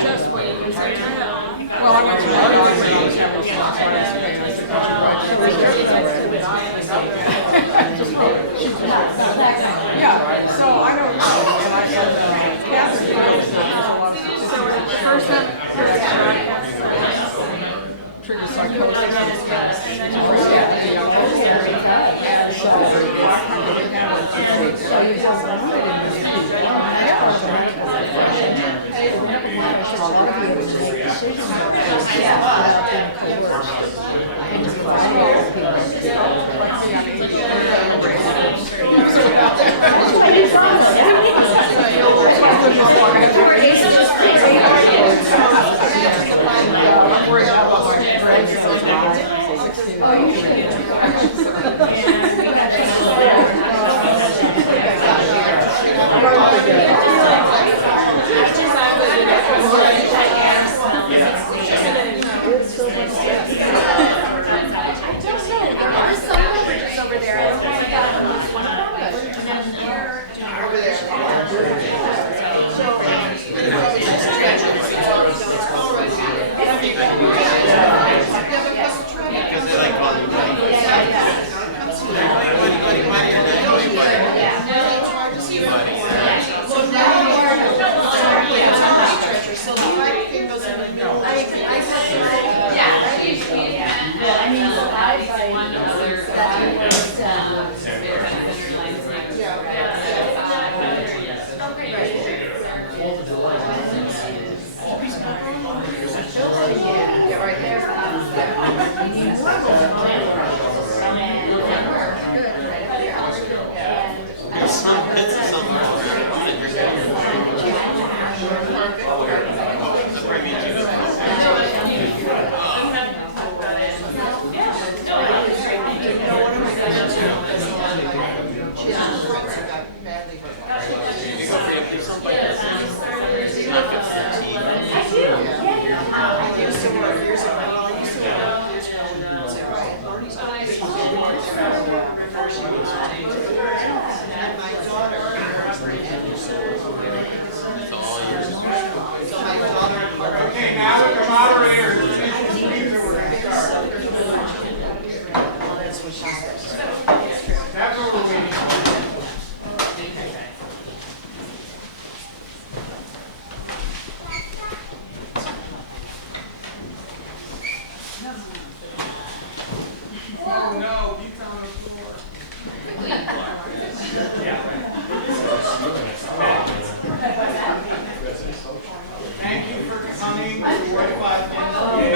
Just wait. Well, I went to Burlington when I was having shots when I was yeah, so I don't know. And so the first time trigger psychosis. And then you forget the Okay, now that the moderator is finished speaking, we're going to start. That's what we're waiting for. Oh no, pizza on the floor. Thank you for coming to 45 NPA.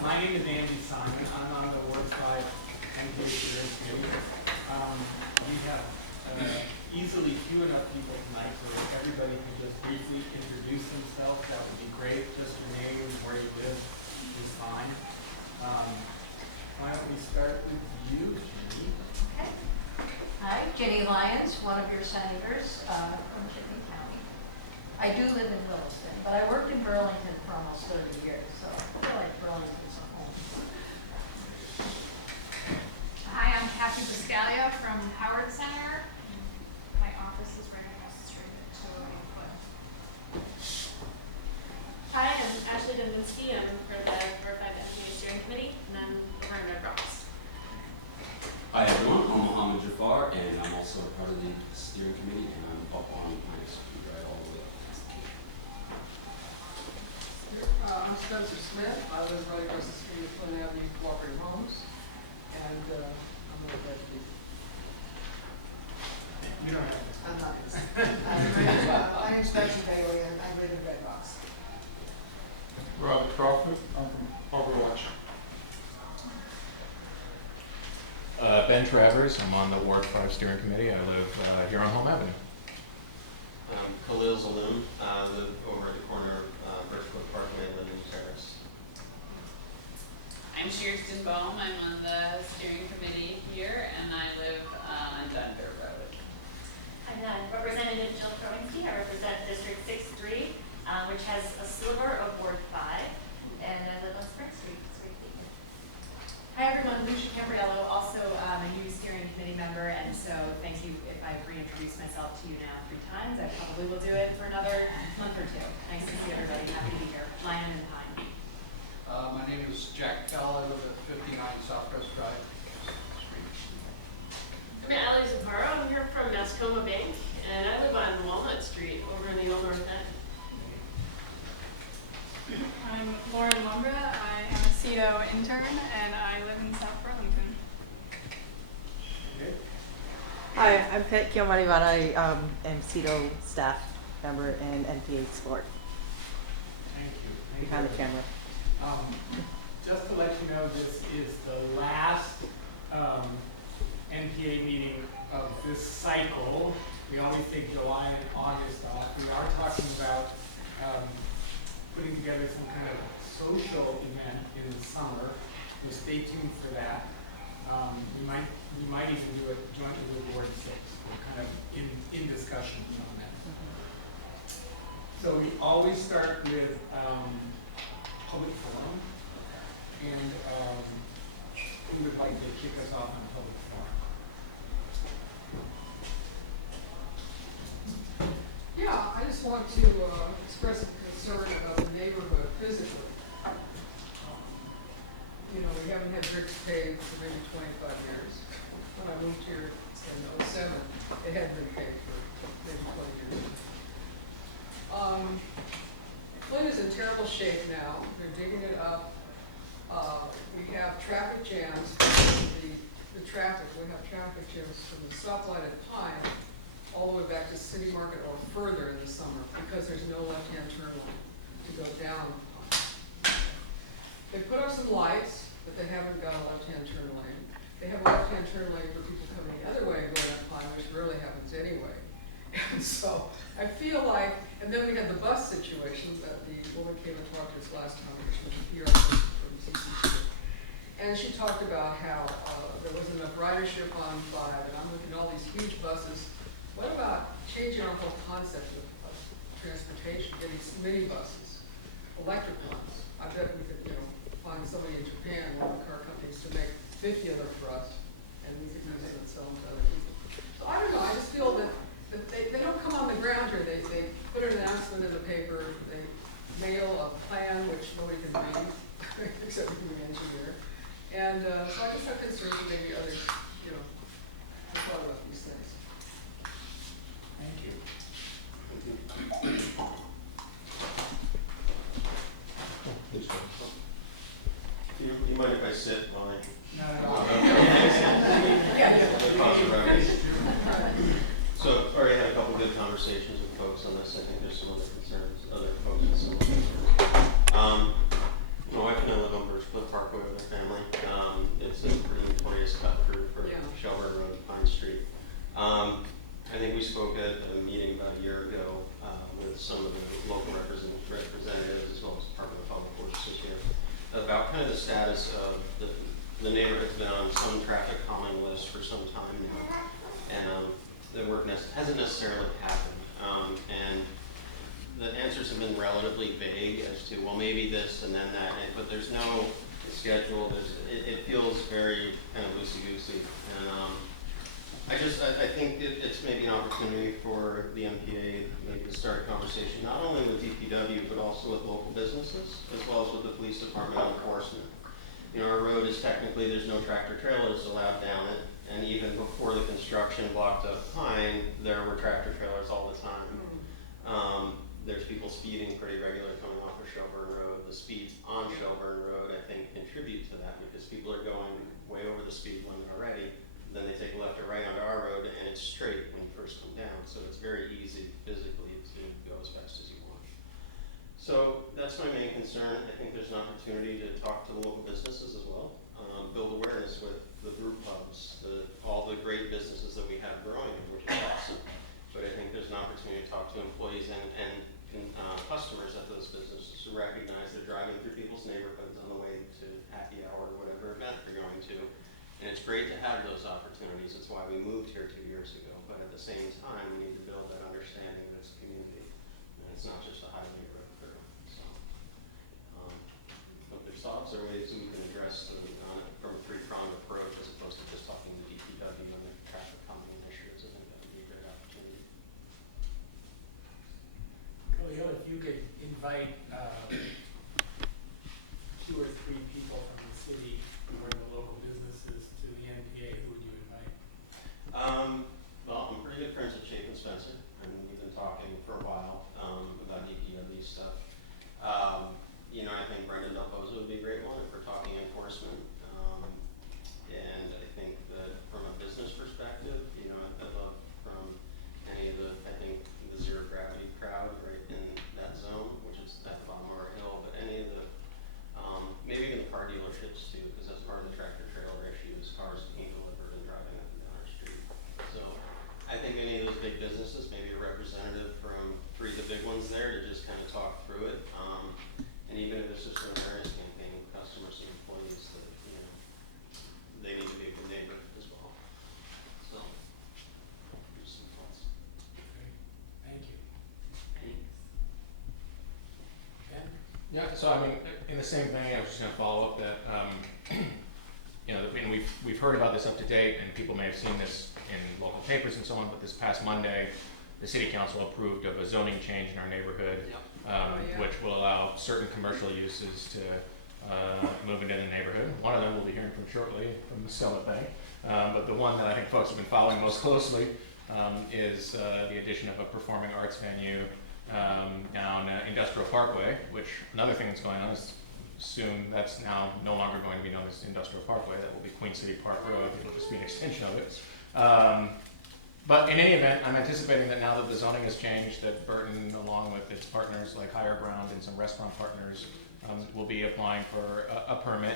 My name is Andy Simon. I'm on the Ward 5 NPA Steering Committee. We have easily few enough people tonight so if everybody can just briefly introduce themselves, that would be great. Just your name and where you live is fine. Why don't we start with you, Jenny? Okay. Hi, Jenny Lyons, one of your senators from Chittenden County. I do live in Williston, but I worked in Burlington for almost 30 years, so I feel like Burlington's a home. Hi, I'm Kathy Biscaglia from Howard Center. My office is right across the street at 208 Foot. Hi, I'm Ashley Dembinski. I'm for the Ward 5 NPA Steering Committee, and I'm over in Red Rocks. Hi everyone, I'm Mohammed Jafar, and I'm also part of the steering committee, and I'm up on Pine Street, right all the way up past the gate. I'm Spencer Smith. I live right across the street of Flint Avenue Cooperative Homes, and I'm a deputy. You don't have I'm not. My name's Gretchen Bailey, and I live in Red Rocks. Robert Crawford, I'm from Overwatch. Ben Travers, I'm on the Ward 5 Steering Committee. I live here on Home Avenue. Khalil Zaloom, live over at the corner of Birchwood Parkway and Linden Terrace. I'm Kirsten Bohm. I'm on the steering committee here, and I live on Thunder Road. I'm Representative Jill Kroinski. I represent District 6-3, which has a sliver of Ward 5. Hi everyone, Lucia Cambriello, also a new steering committee member, and so thank you if I've reintroduced myself to you now 3 times. I probably will do it for another month or 2. Nice to see everybody, happy to be here. Lion and Pine. My name is Jack Kell. I live at 59 Southwest Drive. I'm Allie Zapparo. I'm here from Mascoma Bank, and I live on Walnut Street over in the Old North End. I'm Lauren Lumbra. I am a CEDO intern, and I live in South Burlington. Hi, I'm Pet Kiyomarivana. I am CEDO staff member and NPA support. Thank you. Behind the camera. Just to let you know, this is the last NPA meeting of this cycle. We always take July and August off. We are talking about putting together some kind of social event in the summer. So stay tuned for that. We might even do it jointly with Ward 6. We're kind of in discussions on that. So we always start with public forum, and who would like to kick us off on public forum? Yeah, I just want to express a concern about the neighborhood physically. You know, we haven't had bricks paved for maybe 25 years. When I moved here in '07, it had been paved for maybe 20 years. Flint is in terrible shape now. They're digging it up. We have traffic jams. The traffic, we have traffic jams from the stoplight at Pine all the way back to City Market or further in the summer because there's no left-hand turn lane to go down Pine. They put up some lights, but they haven't got a left-hand turn lane. They have a left-hand turn lane for people coming the other way and going up Pine, which rarely happens anyway. And so I feel like, and then we had the bus situation that the woman came and talked to us last time, which was a PR person from CCC. And she talked about how there wasn't enough ridership on 5, and I'm looking at all these huge buses. What about changing our whole concept of transportation, getting mini buses, electric ones? I bet we could, find somebody in Japan, one of the car companies, to make 50 of them for us, and we could use them and sell them to other people. So I don't know, I just feel that they don't come on the ground here. They put an announcement in the paper, they mail a plan, which nobody can read, except for the engineer. And so I just have concerns that maybe others, have thought about these things. Thank you. Do you mind if I sit while I? So, already had a couple good conversations with folks on this. I think there's some other concerns, other folks with some concerns. My wife and I live on Birchcliff Parkway with our family. It's a pretty notorious cut through for Shelburne Road and Pine Street. I think we spoke at a meeting about a year ago with some of the local representatives as well as Department of Public Works this year about kind of the status of the neighborhood's been on some traffic calming list for some time now, and the work hasn't necessarily happened. And the answers have been relatively vague as to, well, maybe this and then that, but there's no schedule. It feels very kind of loosey-goosey. And I think it's maybe an opportunity for the NPA maybe to start a conversation, not only with DPW, but also with local businesses, as well as with the police department and enforcement. Our road is technically, there's no tractor trailers allowed down it. And even before the construction blocked up Pine, there were tractor trailers all the time. There's people speeding pretty regularly coming off of Shelburne Road. The speeds on Shelburne Road, I think, contribute to that because people are going way over the speed limit already. Then they take a left or right onto our road, and it's straight when you first come down. So it's very easy physically to go as fast as you want. So that's my main concern. I think there's an opportunity to talk to the local businesses as well, build awareness with the group hubs, all the great businesses that we have growing, which is awesome. But I think there's an opportunity to talk to employees and customers at those businesses to recognize they're driving through people's neighborhoods on the way to happy hour or whatever event they're going to. And it's great to have those opportunities. It's why we moved here 2 years ago. But at the same time, we need to build that understanding that it's a community. And it's not just a highway road crew. So, but there's thoughts or ways we can address on it from a 3 2 or 3 people from the city who are the local businesses to the NPA, who would you invite? Well, I'm pretty good friends with Chapin Spencer, and we've been talking for a while about DPW stuff. You know, I think Brendan Del Pozo would be a great one if we're talking enforcement. And I think that from a business perspective, you know, I'd love from any of the, I think, the zero gravity crowd right in that zone, which is at the bottom of our hill, but any of the, maybe even the car dealerships too, because that's part of the tractor trailer issue is cars being delivered and driving up and down our street. So I think any of those big businesses, maybe a representative from 3 of the big ones there to just kind of talk through it. And even if it's just an awareness campaign with customers and employees that, you know, they need to be a good neighbor as well. So, just some thoughts. Great. Thank you. Thanks. Ben? Yeah, so I mean, in the same vein, I was just gonna follow up that, you know, and we've heard about this up to date, and people may have seen this in local papers and so on, but this past Monday, the city council approved of a zoning change in our neighborhood, which will allow certain commercial uses to move into the neighborhood. One of them we'll be hearing from shortly from the Summit Bank, but the one that I think folks have been following most closely is the addition of a performing arts venue down Industrial Parkway, which another thing that's going on is soon that's now no longer going to be known as Industrial Parkway, that will be Queen City Park Road, it'll just be an extension of it. But in any event, I'm anticipating that now that the zoning has changed, that Burton, along with its partners like Higher Ground and some restaurant partners, will be applying for a permit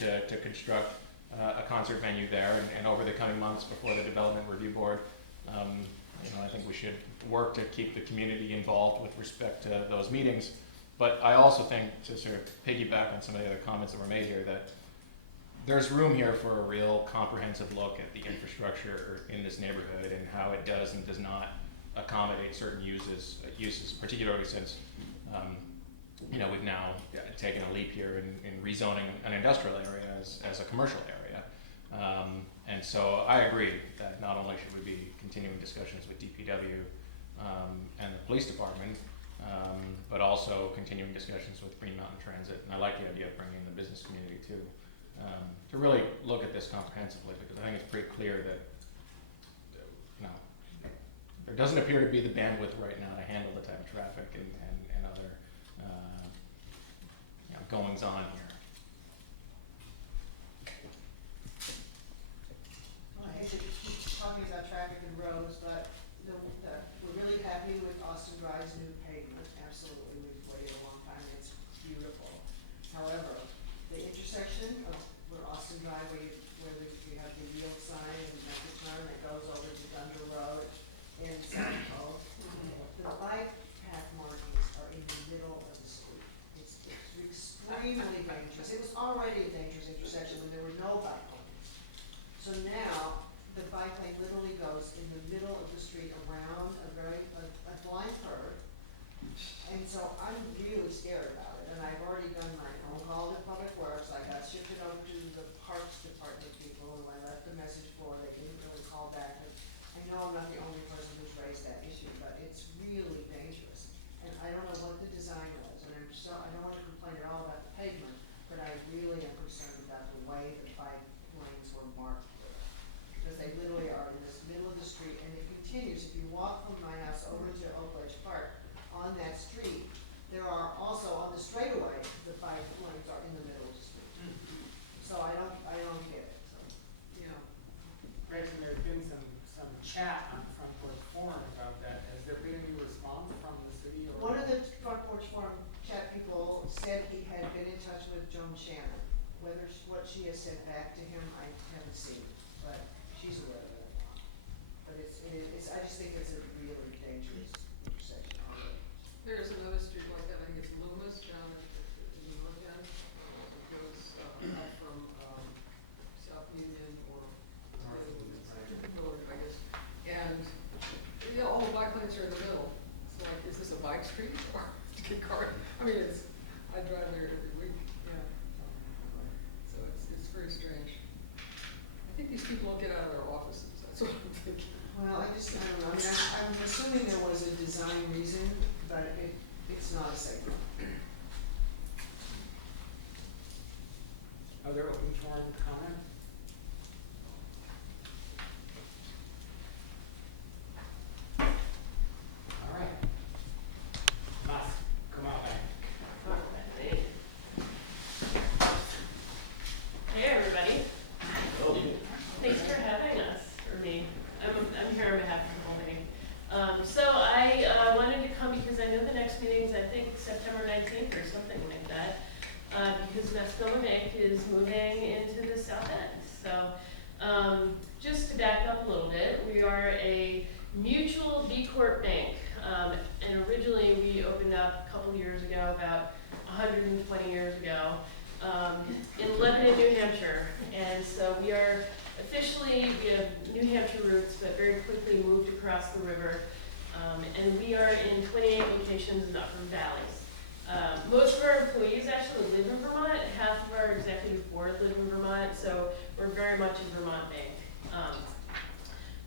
to construct a concert venue there. And over the coming months before the Development Review Board, you know, I think we should work to keep the community involved with respect to those meetings. But I also think, to sort of piggyback on some of the other comments that were made here, that there's room here for a real comprehensive look at the infrastructure in this neighborhood and how it does and does not accommodate certain uses, particularly since you know, we've now taken a leap here in rezoning an industrial area as a commercial area. And so I agree that not only should we be continuing discussions with DPW and the police department, but also continuing discussions with Green Mountain Transit. And I like the idea of bringing in the business community too, to really look at this comprehensively, because I think it's pretty clear that, you know, there doesn't appear to be the bandwidth right now to handle the type of traffic and other you know, goings on here. Well, I hate to keep talking about traffic and roads, but we're really happy with Austin Drive's new pavement. Absolutely, we've waited a long time, it's beautiful. However, the intersection of where Austin Drive, where we have the yield sign and the turn that goes over to Dunder Road and South Cove, the bike path markings are in the middle of the street. It's extremely dangerous. It was already a dangerous intersection when there were no bike lanes. So now, the bike lane literally goes in the middle of the street around a blind curve. And so I'm really scared about it, and I've already done my phone call to Public Works. I got shifted over to the Parks Department people, and I left a message for, they didn't really call back. But I know I'm not the only person who's raised that issue, but it's really dangerous. And I don't know what the design was, and I don't want to complain at all about the pavement, but I really am concerned about the way the bike lanes were marked. Because they literally are in this middle of the street, and it continues. If you walk from my house over to Oak Ridge Park, on that street, there are also on the straightaway, the bike lanes are in the middle of the street. So I don't get it, so, you know. Gretchen, there's been some chat on the Front Porch Forum about that. Has there been any response from the city? Or One of the Front Porch Forum chat people said he had been in touch with Joan Shannon. What she has said back to him, I haven't seen, but she's aware of it. But it's I just think it's a really dangerous intersection. There's another street like that, I think it's Loomis down at the north end. It goes out from South Union or North, I guess. And all the bike lanes are in the middle. It's like, is this a bike street or a car? I mean, I drive there every week, yeah. So it's very strange. I think these people don't get out of their offices, that's what I'm thinking. Well, I don't know. I mean, I'm assuming there was a design reason, but it's not a safe one. other open forum comment? All right. Mas, come on back. Hey everybody. Thanks for having us, or me. I'm here on behalf of the whole meeting. So I wanted to come because I know the next meeting is, I think, September 19th or something like that. Because Mascoma Bank is moving into the South End. So just to back up a little bit, we are a mutual B Corp bank. And originally we opened up a couple years ago, about 120 years ago, in Lebanon, New Hampshire. And so we are officially, we have New Hampshire roots, but very quickly moved across the river. And we are in 28 locations in the Upper Valley. Most of our employees actually live in Vermont. Half of our executive board live in Vermont, so we're very much a Vermont bank.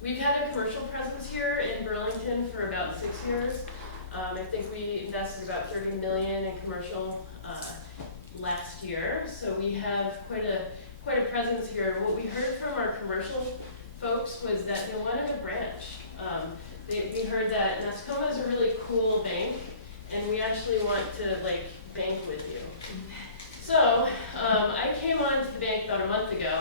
We've had a commercial presence here in Burlington for about 6 years. I think we invested about $30 million in commercial last year, so we have quite a presence here. What we heard from our commercial folks was that they wanted a branch. We heard that Mascoma is a really cool bank, and we actually want to bank with you. So I came on to the bank about a month ago.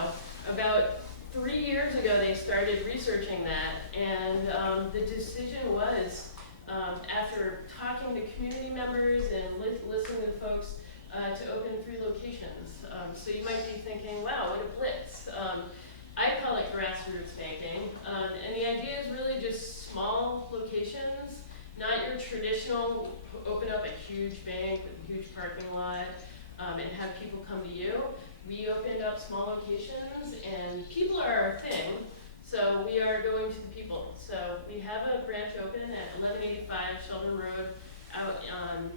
About 3 years ago, they started researching that, and the decision was, after talking to community members and listening to folks, to open 3 locations. So you might be thinking, wow, what a blitz. I call it grassroots banking, and the idea is really just small locations, not your traditional open up a huge bank with a huge parking lot and have people come to you. We opened up small locations, and people are our thing, so we are going to the people. So we have a branch open at 1185 Sheldon Road, out on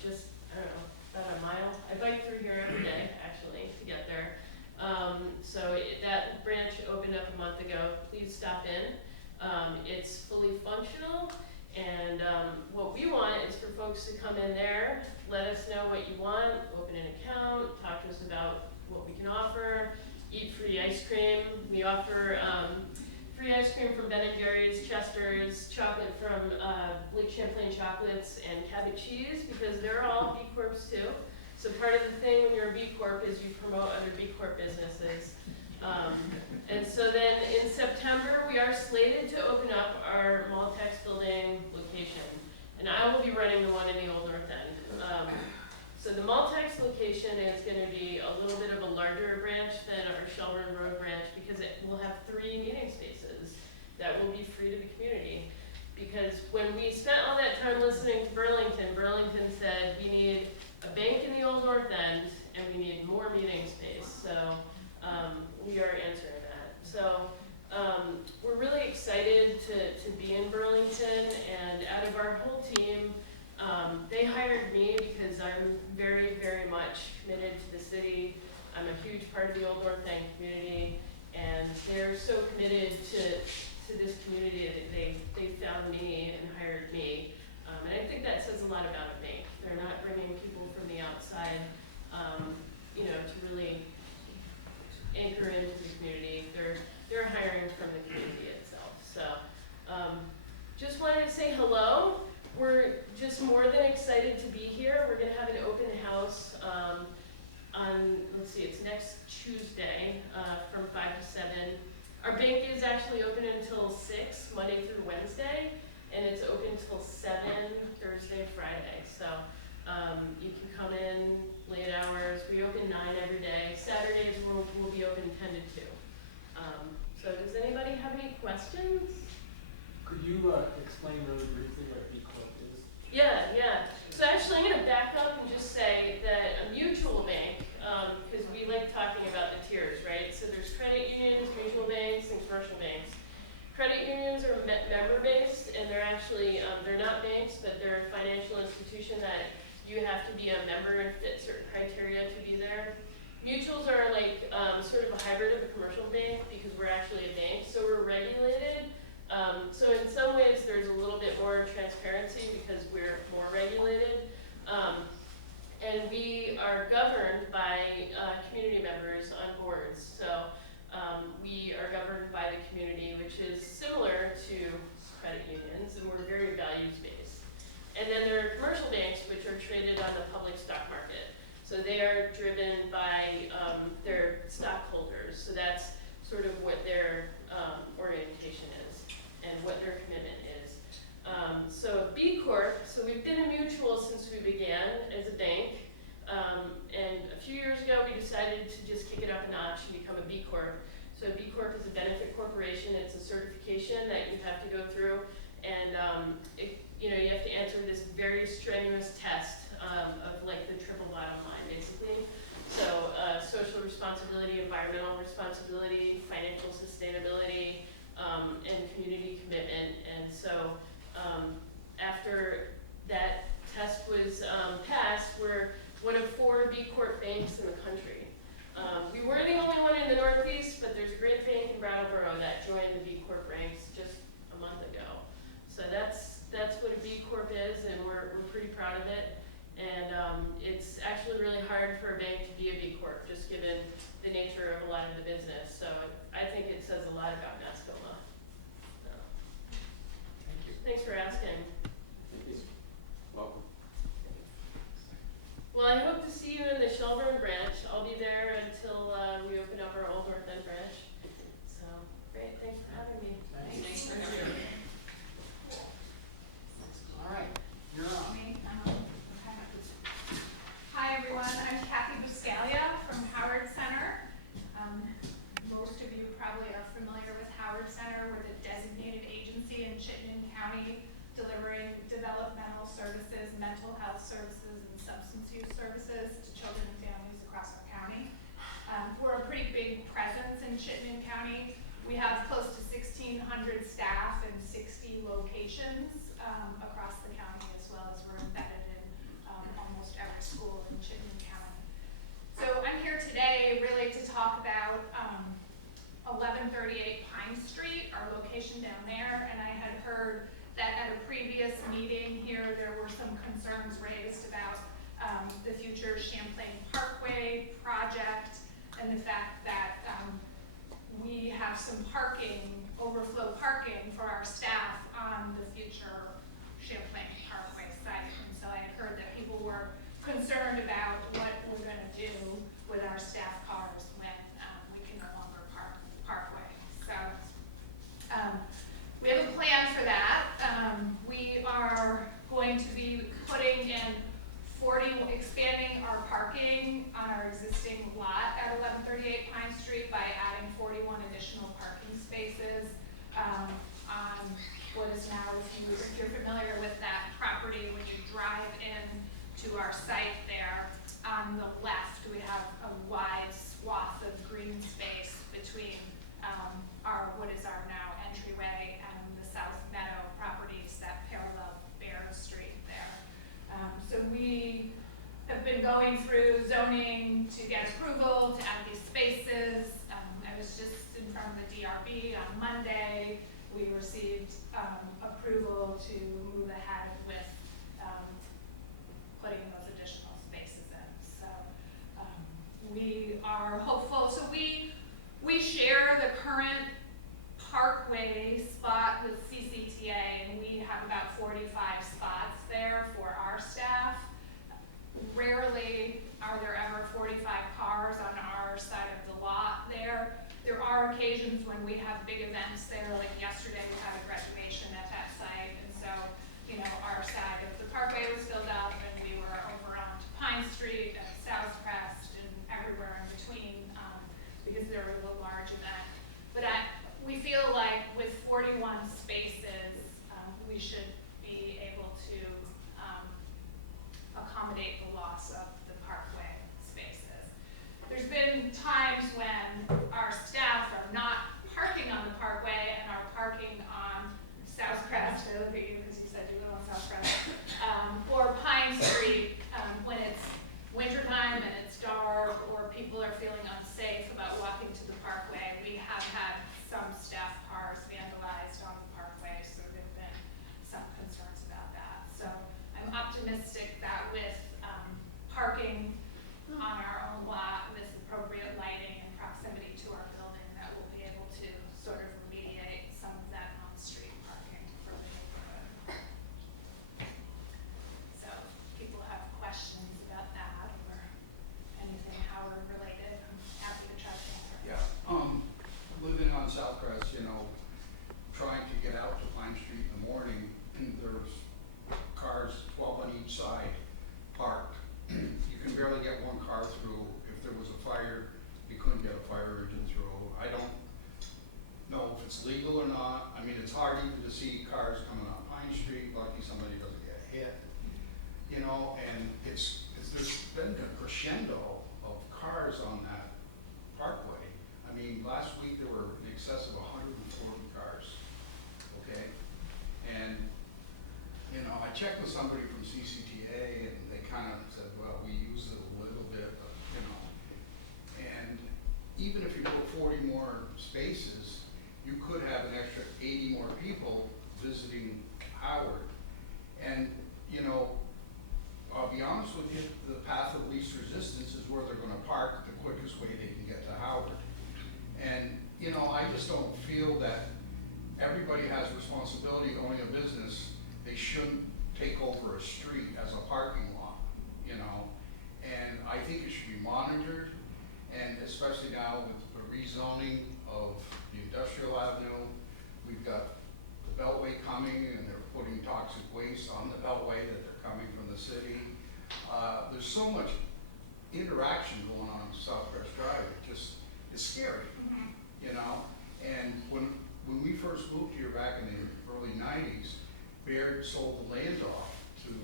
just, I don't know, about a mile. I bike through here every day, actually, to get there. That branch opened up a month ago. Please stop in. It's fully functional, and what we want is for folks to come in there, let us know what you want, open an account, talk to us about what we can offer, eat free ice cream. We offer free ice cream from Ben & Jerry's, Chester's, chocolate from Lake Champlain Chocolates, and Cabot Cheese, because they're all B Corps too. So part of the thing when you're a B Corp is you promote other B Corp businesses. And so then in September, we are slated to open up our Maltex building location. And I will be running the one in the Old North End. So the Maltex location is going to be a little bit of a larger branch than our Shelburne Road branch, because it will have 3 meeting spaces that will be free to the community. Because when we spent all that time listening to Burlington, Burlington said we need a bank in the Old North End and we need more meeting space. So we are answering that. So we're really excited to be in Burlington, and out of our whole team, they hired me because I'm very, very much committed to the city. I'm a huge part of the Old North End community, and they're so committed to this community that they found me and hired me. And I think that says a lot about a bank. They're not bringing people from the outside, to really anchor into the community. They're hiring from the community itself. So just wanted to say hello. We're just more than excited to be here. We're going to have an open house on, let's see, it's next Tuesday from 5 to 7. Our bank is actually open until 6, Monday through Wednesday, and it's open till 7, Thursday, Friday. So you can come in late hours. We open 9 every day. Saturdays we'll be open 10 to 2. So does anybody have any questions? Could you explain really briefly what B Corp is? Yeah. So actually I'm going to back up and just say that a mutual bank, because we like talking about the tiers, right? So there's credit unions, mutual banks, and commercial banks. Credit unions are member-based, and they're actually, they're not banks, but they're a financial institution that you have to be a member and fit certain criteria to be there. Mutuals are sort of a hybrid of a commercial bank because we're actually a bank, so we're regulated. So in some ways there's a little bit more transparency because we're more regulated. And we are governed by community members So we are governed by the community, which is similar to credit unions, and we're very values-based. And then there are commercial banks, which are traded on the public stock market. So they are driven by their stockholders. So that's sort of what their orientation is and what their commitment is. So B Corp, so we've been a mutual since we began as a bank. And a few years ago, we decided to just kick it up a notch and become a B Corp. So a B Corp is a benefit corporation. It's a certification that you have to go through. And you have to answer this very strenuous test of like the triple bottom line, basically. So social responsibility, environmental responsibility, financial sustainability, and community commitment. And so after that test was passed, we're one of 4 B Corp banks in the country. We weren't the only one in the Northeast, but there's a great bank in Brattleboro that joined the B Corp ranks just a month ago. So that's what a B Corp is, and we're pretty proud of it. And it's actually really hard for a bank to be a B Corp, just given the nature of a lot of the business. So I think it says a lot about Mascoma. So. Thank you. Thanks for asking. Thank you. Welcome. Well, I hope to see you in the Shelburne branch. I'll be there until we open up our Old North End branch. So, great. Thanks for having me. Thanks for having me. All right, you're on. Hi everyone, I'm Kathy Buscalia from Howard Center. Most of you probably are familiar with Howard Center. We're the designated agency in Chittenden County delivering developmental services, mental health services, and substance use services to children and families across our county. We're a pretty big presence in Chittenden County. We have close to 1,600 staff and 60 locations across the county, as well as we're embedded in almost every school in Chittenden County. So I'm here today really to talk about 1138 Pine Street, our location down there, and I had heard that at a previous meeting here there were some concerns raised about the future Champlain Parkway project and the fact that we have some overflow parking for our staff on the future Champlain Parkway site. And so I had heard that people were concerned about what we're going to do with our staff cars when we can no longer park the parkway. So we have a plan for that. We are going to be putting in expanding our parking on our existing lot at 1138 Pine Street by adding 41 additional parking spaces on what is now, if you're familiar with that property, when you drive in to our site there, on the left we have a wide swath of green space between what is our now entryway and the South Meadow properties that parallel Bear Street there. So we have been going through zoning to get approval to add these spaces. I was just in front of the DRB on Monday. We received approval to move ahead with putting those additional spaces in. So we are hopeful. So we share the current parkway spot with CCTA, and we have about 45 spots there for our staff. Rarely are there ever 45 cars on our side of the lot there. There are occasions when we have big events there, like yesterday we had a graduation at that site, and so, our side of the parkway was filled up, and we were over on Pine Street and South Crest and everywhere in between, because there was a large event. But we feel like with 41 spaces, we should be able to accommodate the loss of the parkway spaces. There's been times when our staff are not parking on the parkway and are parking on South Crest, I look at you because you said you live on South Crest, or Pine Street when it's wintertime and it's dark, or people are feeling unsafe about walking to the parkway. We have had some staff cars vandalized on the parkway, so there have been some concerns about that. So I'm optimistic that with parking on our own lot with appropriate lighting and proximity to get one car through. If there was a fire, you couldn't get a fire engine through. I don't know if it's legal or not. I mean, it's hard even to see cars coming on Pine Street, lucky somebody doesn't get hit. You know, and it's there's been a crescendo of cars on that parkway. I mean, last week there were in excess of 140 cars, okay? And, you know, I checked with somebody from CCTA and they kind of said, well, we use it a little bit, but, you know. And even if you put 40 more spaces, you could have an extra 80 more people visiting Howard. And, you know, I'll be honest with you, the path of least resistance is where they're gonna park the quickest way they can get to Howard. And, you know, I just don't feel that everybody has responsibility owning a business. They shouldn't take over a street as a parking lot, you know? And I think it should be monitored, and especially now with the rezoning of the industrial avenue, we've got the Beltway coming, and they're putting toxic waste on the Beltway that they're coming from the city. There's so much interaction going on Southwest Drive, it just, it's scary, you know? And when we first moved here back in the early 90s, Baird sold the land off to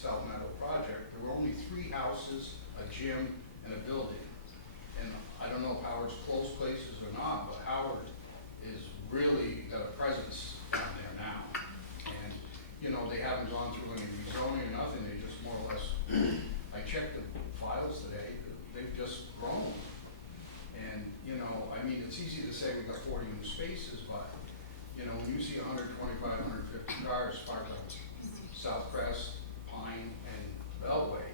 South Meadow Project. There were only 3 houses, a gym, and a building. And I don't know if Howard's close places or not, but Howard is really got a presence down there now. And, you know, they haven't gone through any rezoning or nothing, they just more or less, I checked the files today, they've just grown. And, you know, I mean, it's easy to say we got 40 new spaces, but, you know, when you see 125, 150 cars parked on South Crest, Pine, and Beltway,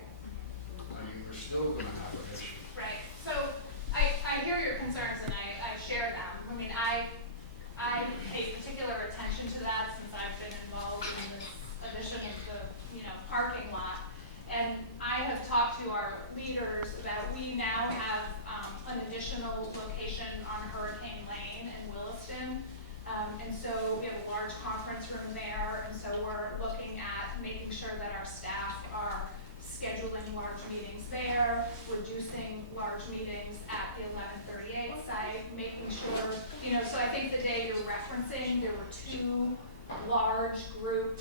I mean, we're still gonna have an issue. Right, so I hear your concerns and I share them. I mean, I pay particular attention to that since I've been involved in this addition of the, you know, parking lot. And I have talked to our leaders about, we now have an additional location on Hurricane Lane in Williston. And so we have a large conference room there, and so we're looking at making sure that our staff are scheduling large meetings there, reducing large meetings at the 1138 site, making sure, you know, so I think the day you're referencing, there were 2 large group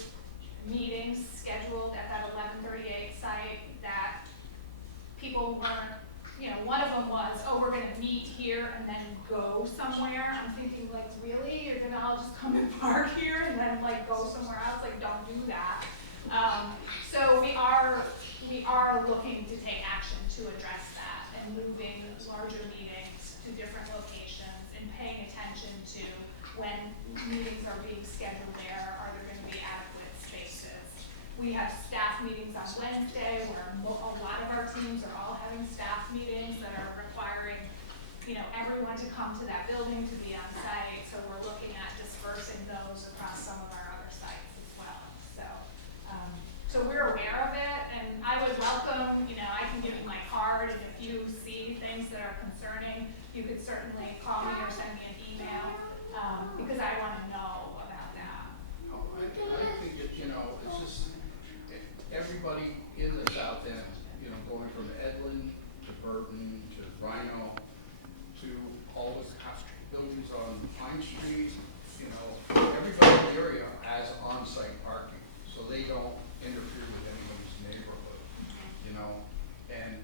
meetings scheduled at that 1138 site that people weren't, you know, one of them was, oh, we're gonna meet here and then go somewhere. I'm thinking, like, really? You're gonna all just come and park here and then like go somewhere else? Like, don't do that. So we are looking to take action to address that and moving larger meetings to different locations and paying attention to when meetings are being scheduled there, are there gonna be adequate spaces? We have staff meetings on Wednesday where a lot of our teams are all having staff meetings that are requiring, you know, everyone to come to that building to be on site. So we're looking at dispersing those across some of our other sites as well. So we're aware of it, and I would welcome, you know, I can give you my card, and if you see things that are concerning, you could certainly call me or send me an email, because I want to know about that. No, I think it, you know, it's just, everybody in the South End, you know, going from Edlin to Burton to Rhino to all the buildings on Pine Street, you know, everybody in the area has on-site parking, so they don't interfere with anybody's neighborhood, you know. And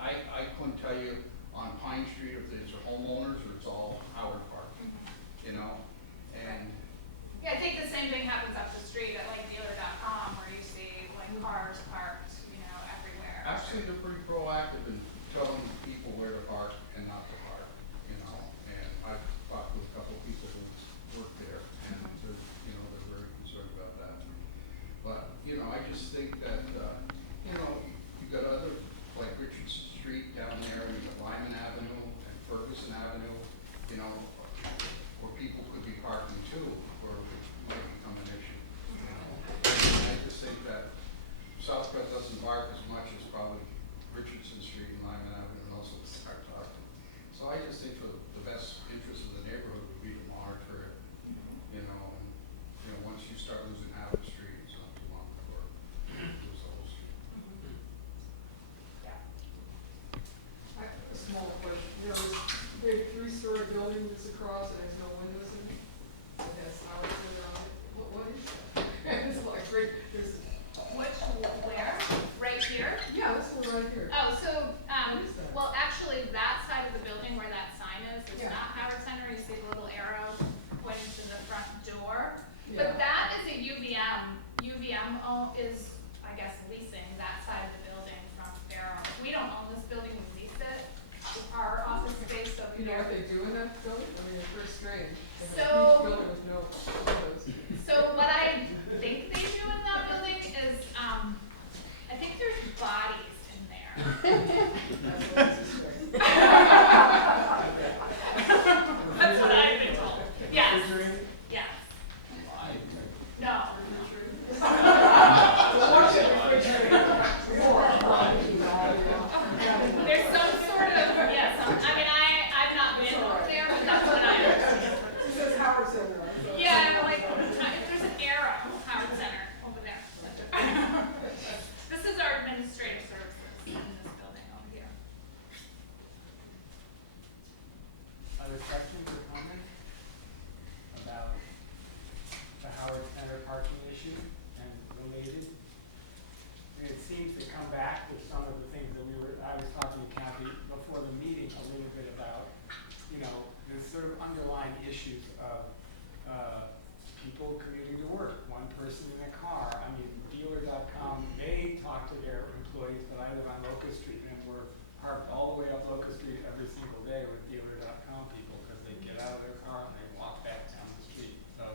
I couldn't tell you on Pine Street if it's homeowners or it's all Howard parking, you know. And yeah, I think the same thing happens up the street at like dealer.com where you see like cars parked, you know, everywhere. actually, they're pretty proactive in telling people where to park and not to park, you know. And I've talked with a couple of people who work there, and they're, you know, they're very concerned about that. But, you know, I just think that, you know, you've got other, like Richardson Street down there, and you've got Lyman Avenue and Ferguson Avenue, you know, where people could be parking too, where it might become an issue, you know. And I just think that Southwest doesn't bark as much as probably Richardson Street and Lyman Avenue and also start talking. So I just think for the best interest of the neighborhood would be to monitor it, you know, and, you know, once you start losing half the street, it's not too long for it. issues of people commuting to work, one person in a car. I mean, dealer.com may talk to their employees, but I live on Locust Street and we're parked all the way up Locust Street every single day with dealer.com people because they get out of their car and they walk back down the street. So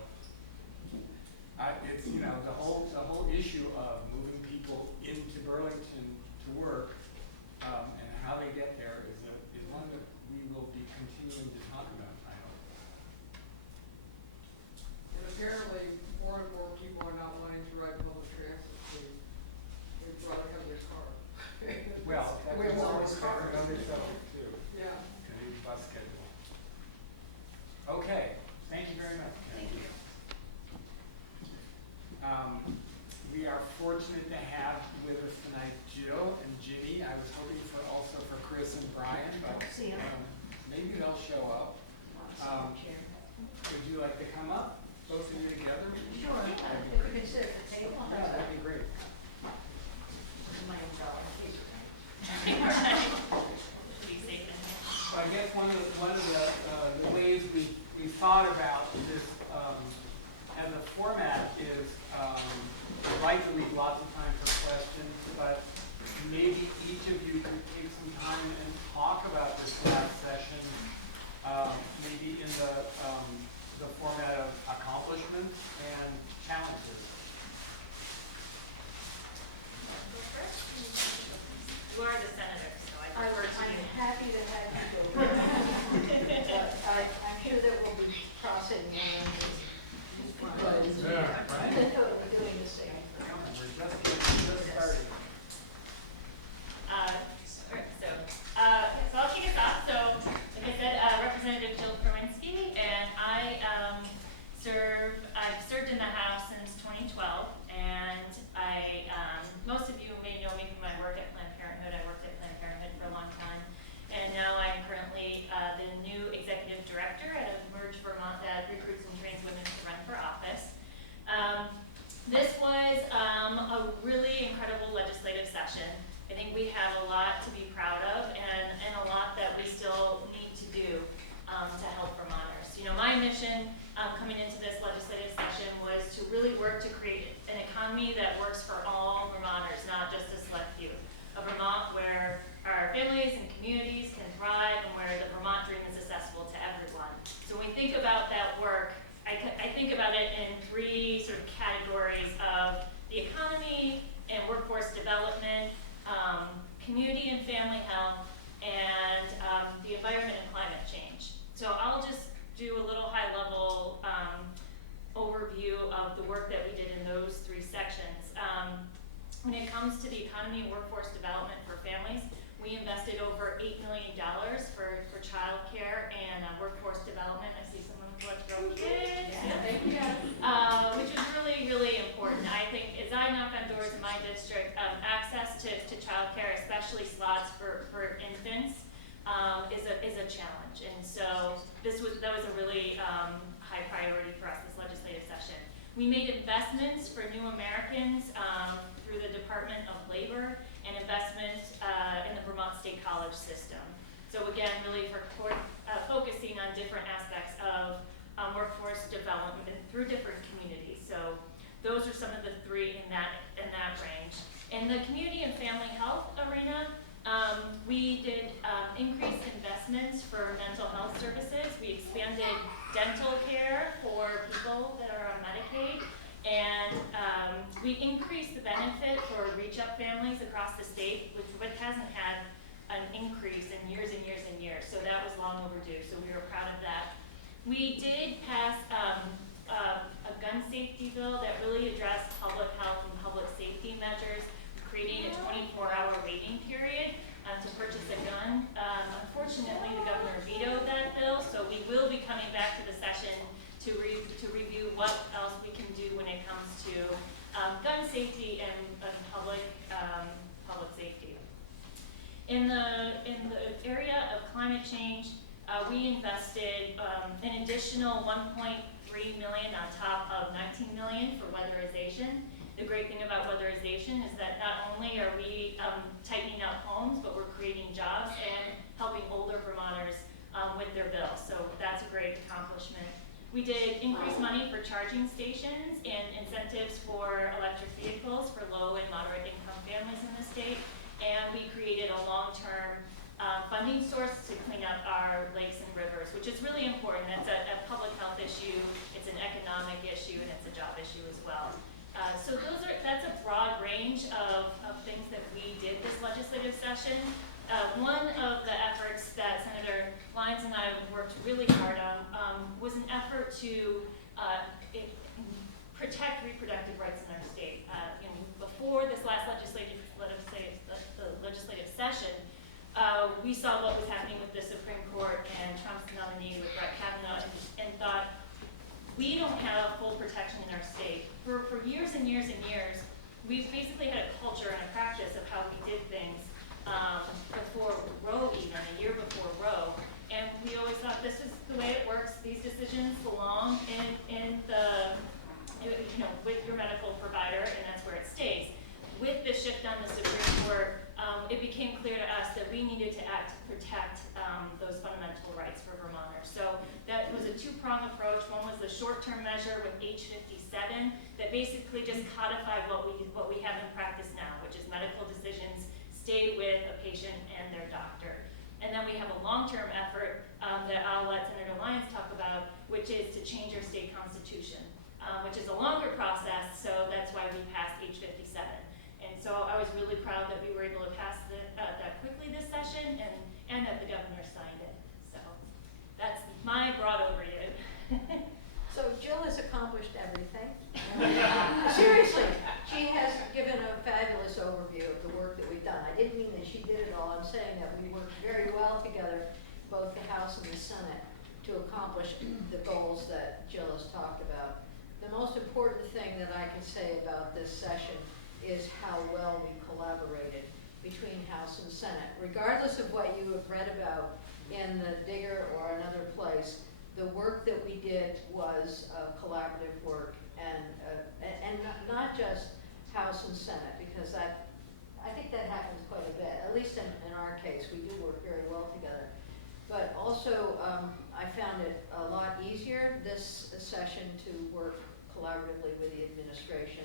it's, you know, the whole issue of moving people into Burlington to work and how they get there is one that we will be continuing to talk about, I hope. And apparently, more and more people are not wanting to ride public transit. They'd rather have their car. Well, that's We have more always cars. another subject too. Yeah. To the bus schedule. Okay, thank you very much. Thank you. We are fortunate to have with us tonight Jill and Ginny. I was hoping also for Chris and Brian, but See 'em. maybe they'll show up. Would you like to come up, both of you together? Sure, That'd be if you great. could sit at the table. Yeah, that'd be great. My umbrella, in case you're Be safe in here. So I guess one of the ways we thought about this as a format is I'd like to leave lots of time for questions, but maybe each of you could take some time and talk about this last session, maybe in the format of accomplishments and challenges. You are the senator, so I prefer to I'm you. happy to have you go. But I'm sure that we'll be crossing lines. Yeah, right. Totally doing the same. We're just starting. Alright, so I'll kick us off. So, like I said, Representative Jill Kerwinsky, and I've served in the House since 2012, and most of you may know me from my work at Planned Parenthood. I worked at Planned Parenthood for a long time, and now I'm currently the new executive director at Emerge Vermont that recruits and trains women to run for office. This was a really incredible legislative session. I think we have a lot to be proud of and a lot that we still need to do to help Vermonters. You know, my mission coming into this legislative session was to really work to create an economy that works for all Vermonters, not just a select few. A Vermont where our families and communities can thrive and where the Vermont dream is accessible to everyone. So when we think about that work, I think about it in three sort of categories of the economy and workforce development, community and family health, and the environment and climate change. So I'll just do a little high-level overview of the work that we did in those three sections. When it comes to the economy and workforce development for families, we invested over $8 million for child care and workforce development. I see someone with little kids. Which is really, really important. I think as I knock on doors in my district, access to child care, especially slots for infants, is a challenge. And so that was a really high priority for us this legislative session. We made investments for new Americans through the Department of Labor and investments in the Vermont State College system. So again, really focusing on different aspects of workforce development through different communities. So those are some of the three in that range. In the community and family health arena, we did increased investments for mental health services. We expanded dental care for people that are on Medicaid, and we increased the benefit for reach-up families across the state, which hasn't had an increase in years and years and years. So that was long overdue. So we were proud of that. We did pass a gun safety bill that really addressed public health and public safety measures, creating a 24-hour waiting period to purchase a gun. Unfortunately, the governor vetoed that bill, so we will be coming back to the session to review what else we can do when it comes to gun safety and public safety. In the area of climate change, we invested an additional $1.3 million on top of $19 million for weatherization. The great thing about weatherization is that not only are we tightening up homes, but we're creating jobs and helping older Vermonters with their bills. So that's a great accomplishment. We did increase money for charging stations and incentives for electric vehicles for low and moderate income families in the state. And we created a long-term funding source to clean up our lakes and rivers, which is really important. That's a public health issue, it's an economic issue, and it's a job issue as well. So that's a broad range of things that we did this legislative session. One of the efforts that Senator Lyons and I worked really hard on was an effort to protect reproductive rights in our state. Before this last legislative session, we saw what was happening with the Supreme Court and Trump's nominee with Brett Kavanaugh, and thought, we don't have full protection in our state. For years and years and years, we've basically had a culture and a practice of how we did things before Roe, even a year before Roe, and we always thought this is the way it works. These decisions belong in the, with your medical provider, and that's where it stays. With the shift on the Supreme Court, it became clear to us that we needed to act to protect those fundamental rights for Vermonters. So that was a two-pronged approach. One was the short-term measure with H57 that basically just codified what we have in practice now, which is medical decisions stay with a patient and their doctor. And then we have a long-term effort that I'll let Senator Lyons talk about, which is to change our state constitution, which is a longer process, so that's why we passed H57. And so I was really proud that we were able to pass that quickly this session, and that the governor signed it. So that's my broad overview. So Jill has accomplished everything. Seriously, she has given a fabulous overview of the work that we've done. I didn't mean that she did it all. I'm saying that we worked very well together, both the House and the Senate, to accomplish the goals that Jill has talked about. The most important thing that I can say about this session is how well we collaborated between House and Senate. Regardless of what you have read about in the Digger or another place, the work that we did was collaborative work, and not just House and Senate, because I think that happens quite a bit. At least in our case, we do work very well together. But also, I found it a lot easier this session to work collaboratively with the administration.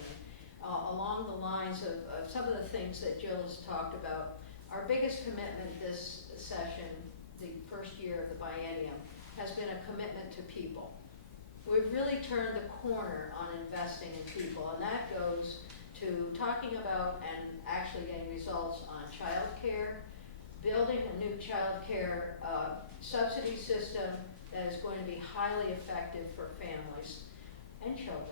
Along the lines of some of the things that Jill has talked about, our biggest commitment this session, the first year of the biennium, has been a commitment to people. We've really turned the corner on investing in people, and that goes to talking about and actually getting results on child care, building a new child care subsidy system that is going to be highly effective for families and children.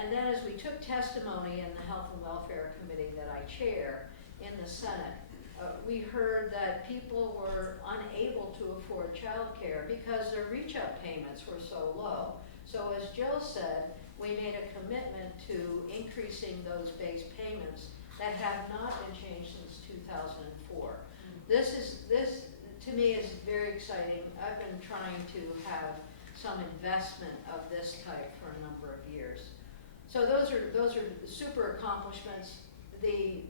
And then as we took testimony in the Health and Welfare Committee that I chair in the Senate, we heard that people were unable to afford child care because their reach-up payments were so low. So as Jill said, we made a commitment to increasing those base payments that have not been changed since 2004. This to me is very exciting. I've been trying to have some investment of this type for a number of years. So those are super accomplishments. The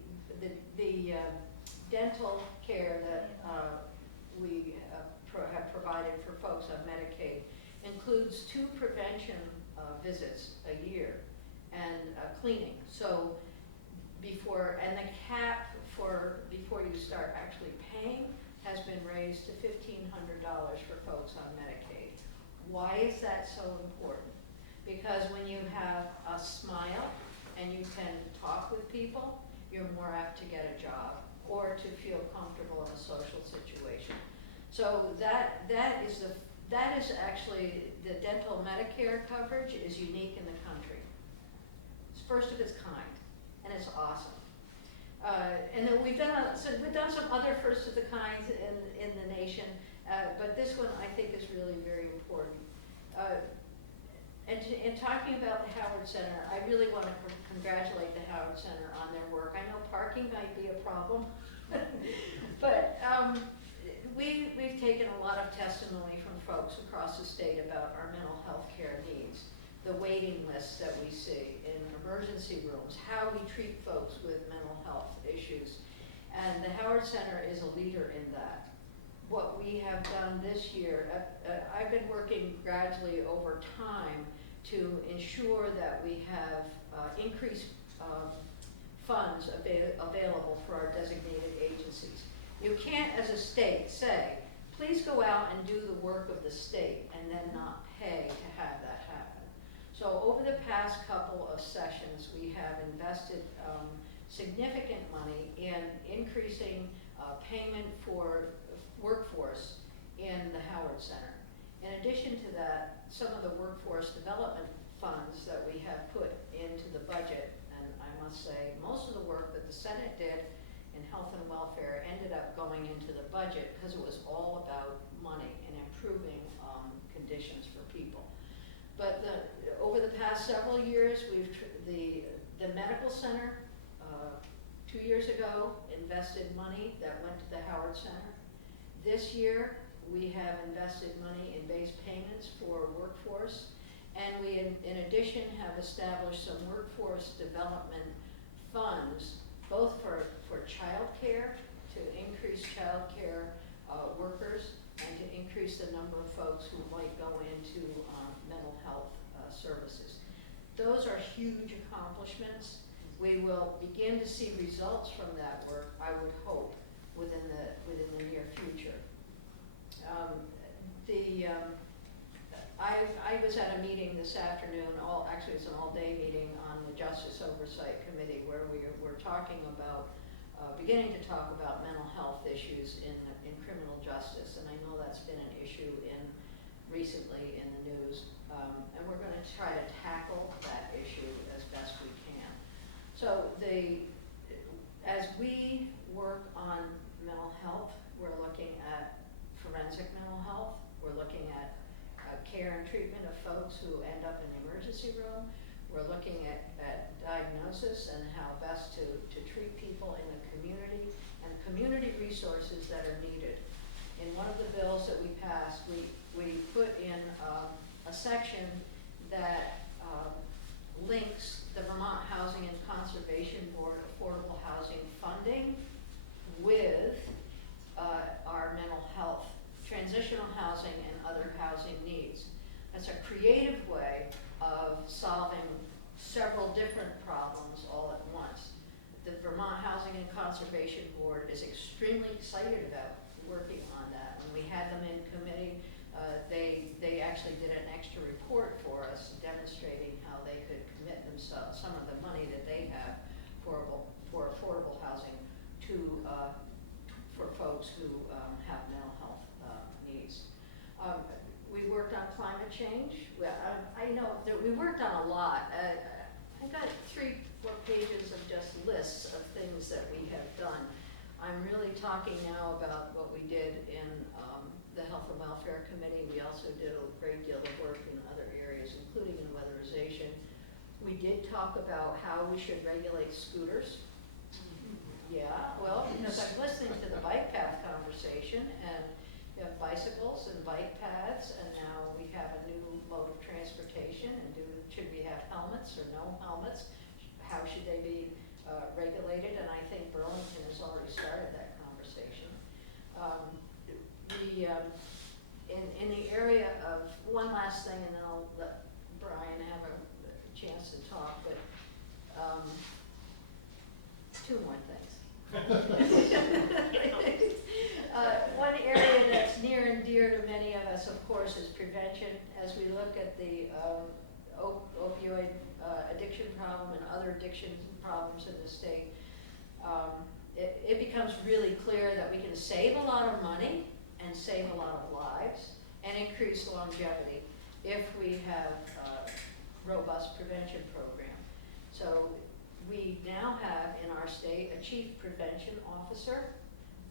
dental care that we have provided for folks on Medicaid includes 2 prevention visits a year and cleaning. So the cap for before you start actually paying has been raised to $1,500 for folks on Medicaid. Why is that so important? Because when you have a smile and you can talk with people, you're more apt to get a job or to feel comfortable in a social situation. So that is actually, the dental Medicare coverage is unique in the country. It's first of its kind, and it's awesome. And then we've done some other first of the kinds in the nation, but this one I think is really very important. And in talking about the Howard Center, I really want to congratulate the Howard Center on their work. I know parking might be a problem, but we've taken a lot of testimony from folks across the state about our mental health care needs, the waiting lists that we see in emergency rooms, how we treat folks with mental health issues. And the Howard Center is a leader in that. what we have done this year, I've been working gradually over time to ensure that we have increased funds available for our designated agencies. You can't, as a state, say, please go out and do the work of the state and then not pay to have that happen. So over the past couple of sessions, we have invested significant money in increasing payment for workforce in the Howard Center. In addition to that, some of the workforce development funds that we have put into the budget, and I must say, most of the work that the Senate did in health and welfare ended up going into the budget because it was all about money and improving conditions for people. But over the past several years, the medical center 2 years ago invested money that went to the Howard Center. This year, we have invested money in base payments for workforce, and we, in addition, have established some workforce development funds, both for child care, to increase child care workers, and to increase the number of folks who might go into mental health services. Those are huge accomplishments. We will begin to see results from that work, I would hope, within the near future. I was at a meeting this afternoon, actually it's an all-day meeting on the Justice Oversight Committee, where we were talking about, beginning to talk about mental health issues in criminal justice, and I know that's been an issue recently in the news, and we're going to try to tackle that issue as best we can. So as we work on mental health, we're looking at forensic mental health, we're looking at care and treatment of folks who end up in the emergency room, we're looking at diagnosis and how best to treat people in the community, and community resources that are needed. In one of the bills that we passed, we put in a section that links the Vermont Housing and Conservation Board affordable housing funding with our mental health, transitional housing, and other housing needs. That's a creative way of solving several different problems all at once. The Vermont Housing and Conservation Board is extremely excited about working on that. When we had them in committee, they actually did an extra report for us demonstrating how they could commit themselves, some of the money that they have for affordable housing for folks who have mental health needs. We worked on climate change. I know that we worked on a lot. I got 3-4 pages of just lists of things that we have done. I'm really talking now about what we did in the Health and Welfare Committee. We also did a great deal of work in other areas, including in weatherization. We did talk about how we should regulate scooters. Yeah, well, because I'm listening to the bike path conversation, and we have bicycles and bike paths, and now we have a new mode of transportation, and should we have helmets or no helmets? How should they be regulated? And I think Burlington has already started that conversation. In the area of, one last thing, and then I'll let Brian have a chance to talk, but 2 more things. One area that's near and dear to many of us, of course, is prevention. As we look at the opioid addiction problem and other addiction problems in the state, it becomes really clear that we can save a lot of money and save a lot of lives and increase longevity if we have a robust prevention program. So we now have in our state a chief prevention officer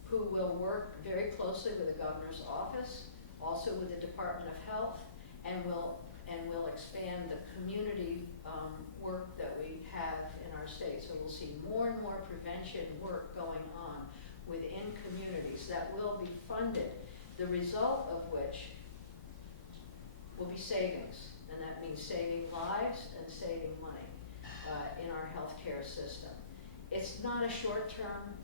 who will work very closely with the governor's office, also with the Department of Health, and will expand the community work that we have in our state. So we'll see more and more prevention work going on within communities that will be funded, the result of which will be savings, and that means saving lives and saving money in our healthcare system. It's not a short-term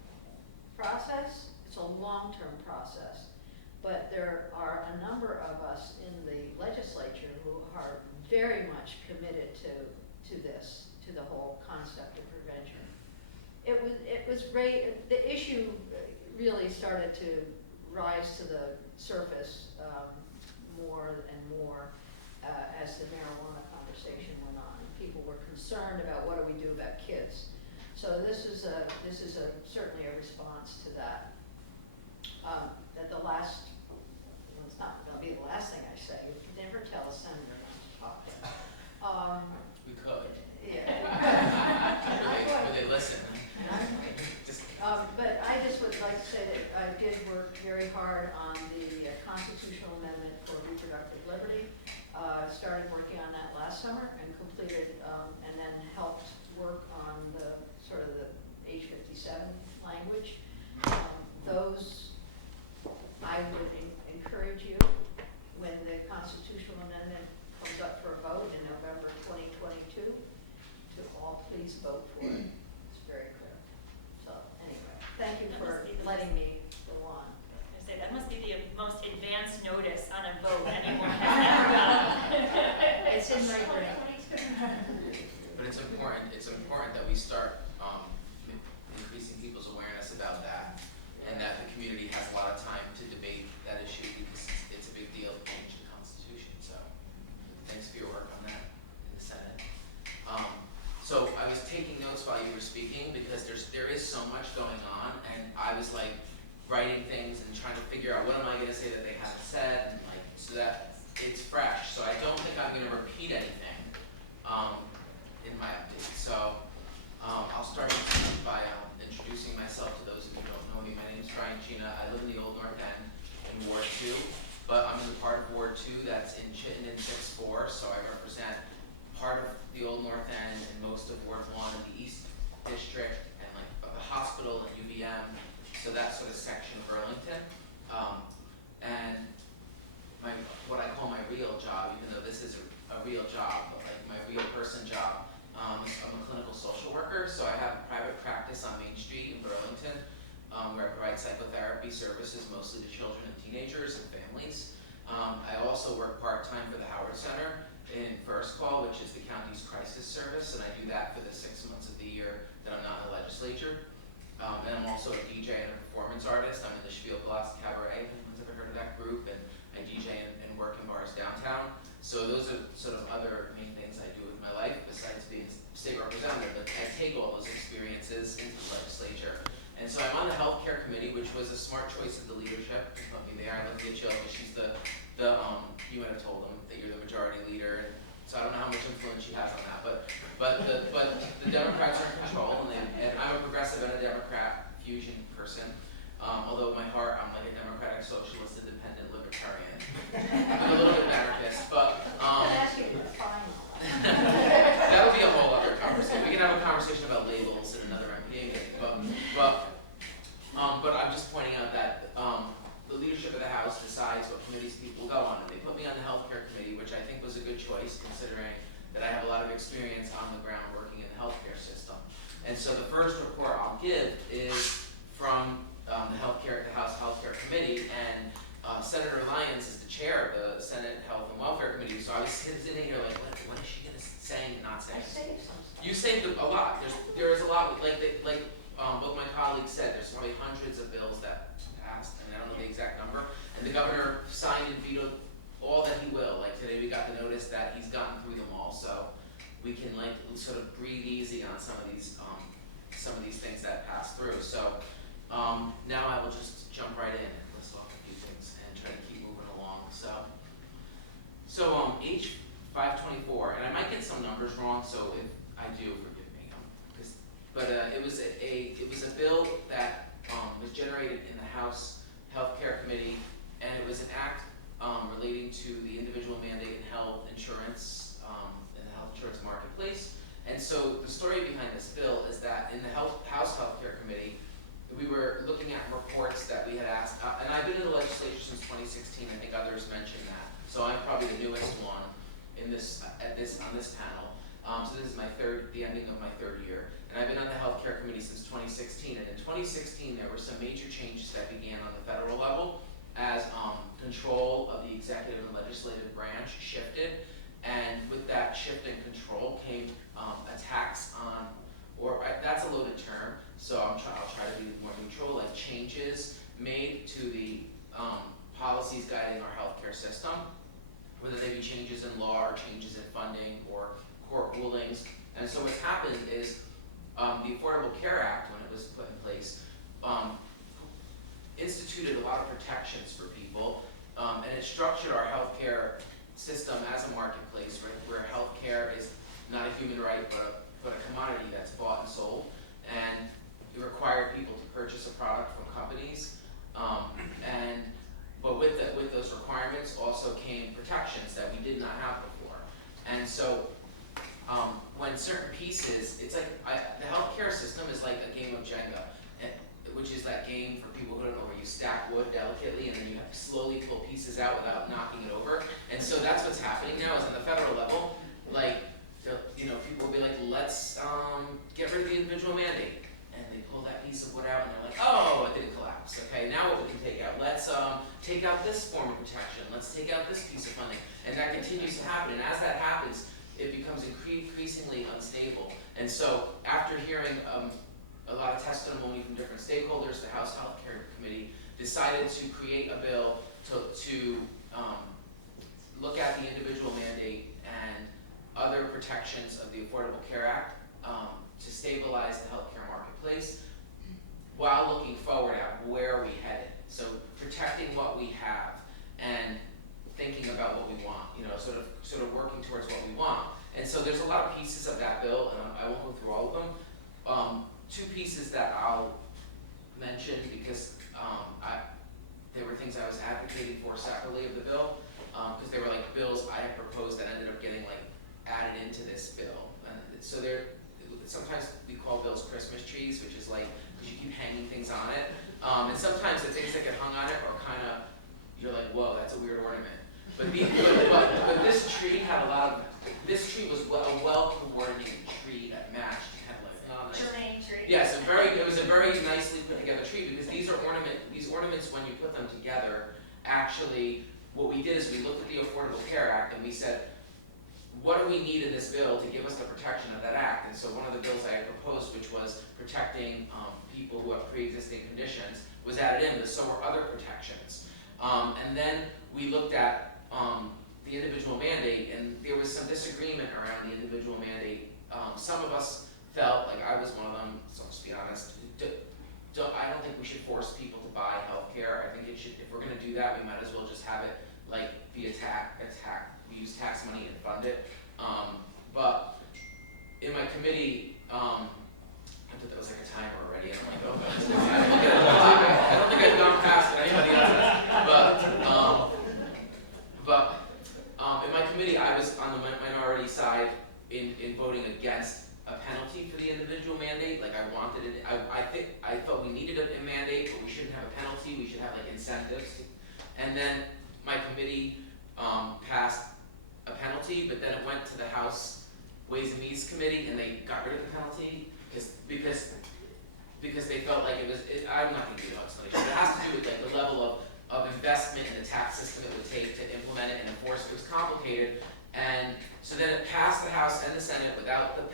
process, it's a long-term process. but there are a number of us in the legislature who are very much committed to this, to the whole concept of prevention. It was great. The issue really started to rise to the surface more and more as the marijuana conversation went on. People were concerned about what do we do about kids. So this is certainly a response to that. That the last, well, it's not going to be the last thing I say. You can never tell a senator not to talk. We could. Yeah. Would they listen? But I just would like to say that I did work very hard on the constitutional amendment for reproductive liberty. Started working on that last summer and completed, and then helped work on the sort of the age 57 language. Those, I would encourage you, when the constitutional amendment comes up for a vote in November 2022, to all please vote for it. It's very clear. So anyway, thank you for letting me go on. I say that must be the most advanced notice on a vote anyone has ever gotten. It's in my brain. But it's important that we start increasing people's awareness about that, and that the community has a lot of time to debate that issue, because it's a big deal to change the Constitution. So thanks for your work on that in the Senate. So I was taking notes while you were speaking, because there is so much going on, and I was like writing things and trying to figure out what am I going to say that they haven't said, and like so that it's fresh. So I don't think I'm going to repeat anything in my update. So I'll start by introducing myself to those of you who don't know me. My name is Brian Gina. I live in the Old North End in Ward 2, but I'm in the part of Ward 2 that's in Chittenden 6-4, so I represent part of the Old North End and most of Ward 1 and the East District and like the hospital and UVM, so that sort of section of Burlington. And what I call my real job, even though this is a real job, but like my real person job, I'm a clinical social worker, so I have a private practice on Main Street in Burlington, where I provide psychotherapy services mostly to children and teenagers and families. I also work part-time for the Howard Center in First Call, which is the county's crisis service, and I do that for the 6 months of the year that I'm not in the legislature. And I'm also a DJ and a performance artist. I'm in the Spielglass Cabaret, if anyone's ever heard of that group, and I DJ and work in bars downtown. So those are sort of other main things I do with my life, besides being state representative. But I take all those experiences into the legislature. And so I'm on the healthcare committee, which was a smart choice of the leadership. There's nothing there. I love the Jill, but she's you might have told them that you're the majority leader. And so I don't know how much influence she has on that. But the Democrats are in control, and I'm a progressive and a Democrat fusion person. Although in my heart, I'm like a democratic socialist, independent libertarian. I'm a little bit anarchist, but that would be a whole other conversation. We can have a conversation about labels in another NPA meeting. But I'm just pointing out that the leadership of the House decides what committees people go on, and they put me on the healthcare committee, which I think was a good choice, considering that I have a lot of experience on the ground working in the healthcare system. And so the first report I'll give is from the House Healthcare Committee, and Senator Lyons is the chair of the Senate Health and Welfare Committee. So I was sitting here like, what is she going to say and not say? I saved some stuff. You saved a lot. There is a lot. Like both my colleagues said, there's probably hundreds of bills that passed, and I don't know the exact number. And the governor signed and vetoed all that he will. Like today, we got the notice that he's gotten through them all, so we can like sort of breathe easy on some of these things that passed through. So now I will just jump right in and list off a few things and try to keep moving along. So H524, and I might get some numbers wrong, so if I do, forgive me. But it was a bill that was generated in the House Healthcare Committee, and it was an act relating to the individual mandate in health insurance in the health insurance marketplace. And so the story behind this bill is that in the House Healthcare Committee, we were looking at reports that we had asked, and I've been in the legislature since 2016. I think others mentioned that. So I'm probably the newest one on this panel. So this is the ending of my third year. And I've been on the healthcare committee since 2016. And in 2016, there were some major changes that began on the federal level as control of the executive and legislative branch shifted, and with that shift in control came attacks on, that's a loaded term, so I'll try to be more neutral, like changes made to the policies guiding our healthcare system, whether they be changes in law or changes in funding or court rulings. And so what's happened is the Affordable Care Act, when it was put in place, instituted a lot of protections for people, and it structured our healthcare system as a marketplace, right, where healthcare is not a human right but a commodity that's bought and sold, and it required people to purchase a product from companies, but with those requirements also came protections that we did not have before. And so when certain pieces, it's like the healthcare system is like a game of Jenga, which is that game for people who don't know where you stack wood delicately and then you have to slowly pull pieces out without knocking it over. And so that's what's happening now is on the federal level, like, you know, people will be like, let's get rid of the individual mandate. And they pull that piece of wood out and they're like, oh, it didn't collapse. Okay, now what we can take out? Let's take out this form of protection. Let's take out this piece of funding. And that continues to happen. And as that happens, it becomes increasingly unstable. And so after hearing a lot of testimony from different stakeholders, the House Health Care Committee decided to create a bill to look at the individual mandate and other protections of the Affordable Care Act to stabilize the healthcare marketplace while looking forward at where are we headed. So protecting what we have and thinking about what we want, you know, sort of working towards what we want. And so there's a lot of pieces of that bill, and I won't go through all of them. Two pieces that I'll mention because there were things I was advocating for separately of the bill, because they were like bills I had proposed that ended up getting like added into this bill. And so sometimes we call bills Christmas trees, which is like, because you keep hanging things on it. And sometimes the things that get hung on it are kind of, you're like, whoa, that's a weird ornament. But this tree had a lot of, this tree was a well-coordinated tree that matched. It had like, Germaine tree. yes, it was a very nicely put together tree because these ornaments, when you put them together, actually, what we did is we looked at the Affordable Care Act and we said, what do we need in this bill to give us the protection of that act? And so one of the bills I had proposed, which was protecting people who have pre-existing conditions, was added in, but so were other protections. And then we looked at the individual mandate, and there was some disagreement around the individual mandate. Some of us felt, like I was one of them, so I'll just be honest, I don't think we should force people to buy healthcare. I think it should, if we're gonna do that, we might as well just have it like be we use tax money and fund it. But in my committee, I thought that was like a timer already, and I'm like, oh, I don't think I've gone past it, anybody else. But in my committee, I was on the minority side in voting against a penalty for the individual mandate. Like I wanted it, I thought we needed a mandate, but we shouldn't have a penalty, we should have like incentives. And then my committee passed a penalty, but then it went to the House Ways and Means Committee and they got rid of the penalty because they felt like I'm not going to give you the explanation, but it has to do with like the level of investment in the tax system it would take to implement it and enforce it. It was complicated, and so then it passed the House and the Senate without the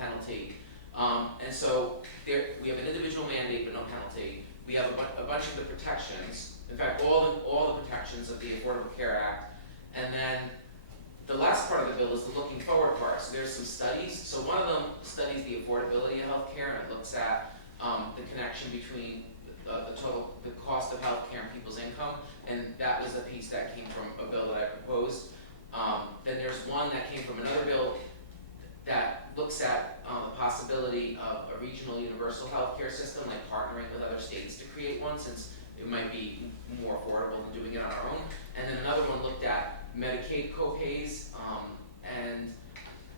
penalty. And so we have an individual mandate but no penalty. We have a bunch of the protections, in fact all the protections of the Affordable Care Act, and then the last part of the bill is the looking forward part. So there's some studies. So one of them studies the affordability of healthcare and looks at the connection between the cost of healthcare and people's income, and that was the piece that came from a bill that I proposed. Then there's one that came from another bill that looks at the possibility of a regional universal healthcare system, like partnering with other states to create one, since it might be more affordable than doing it on our own. And then another one looked at Medicaid copays, and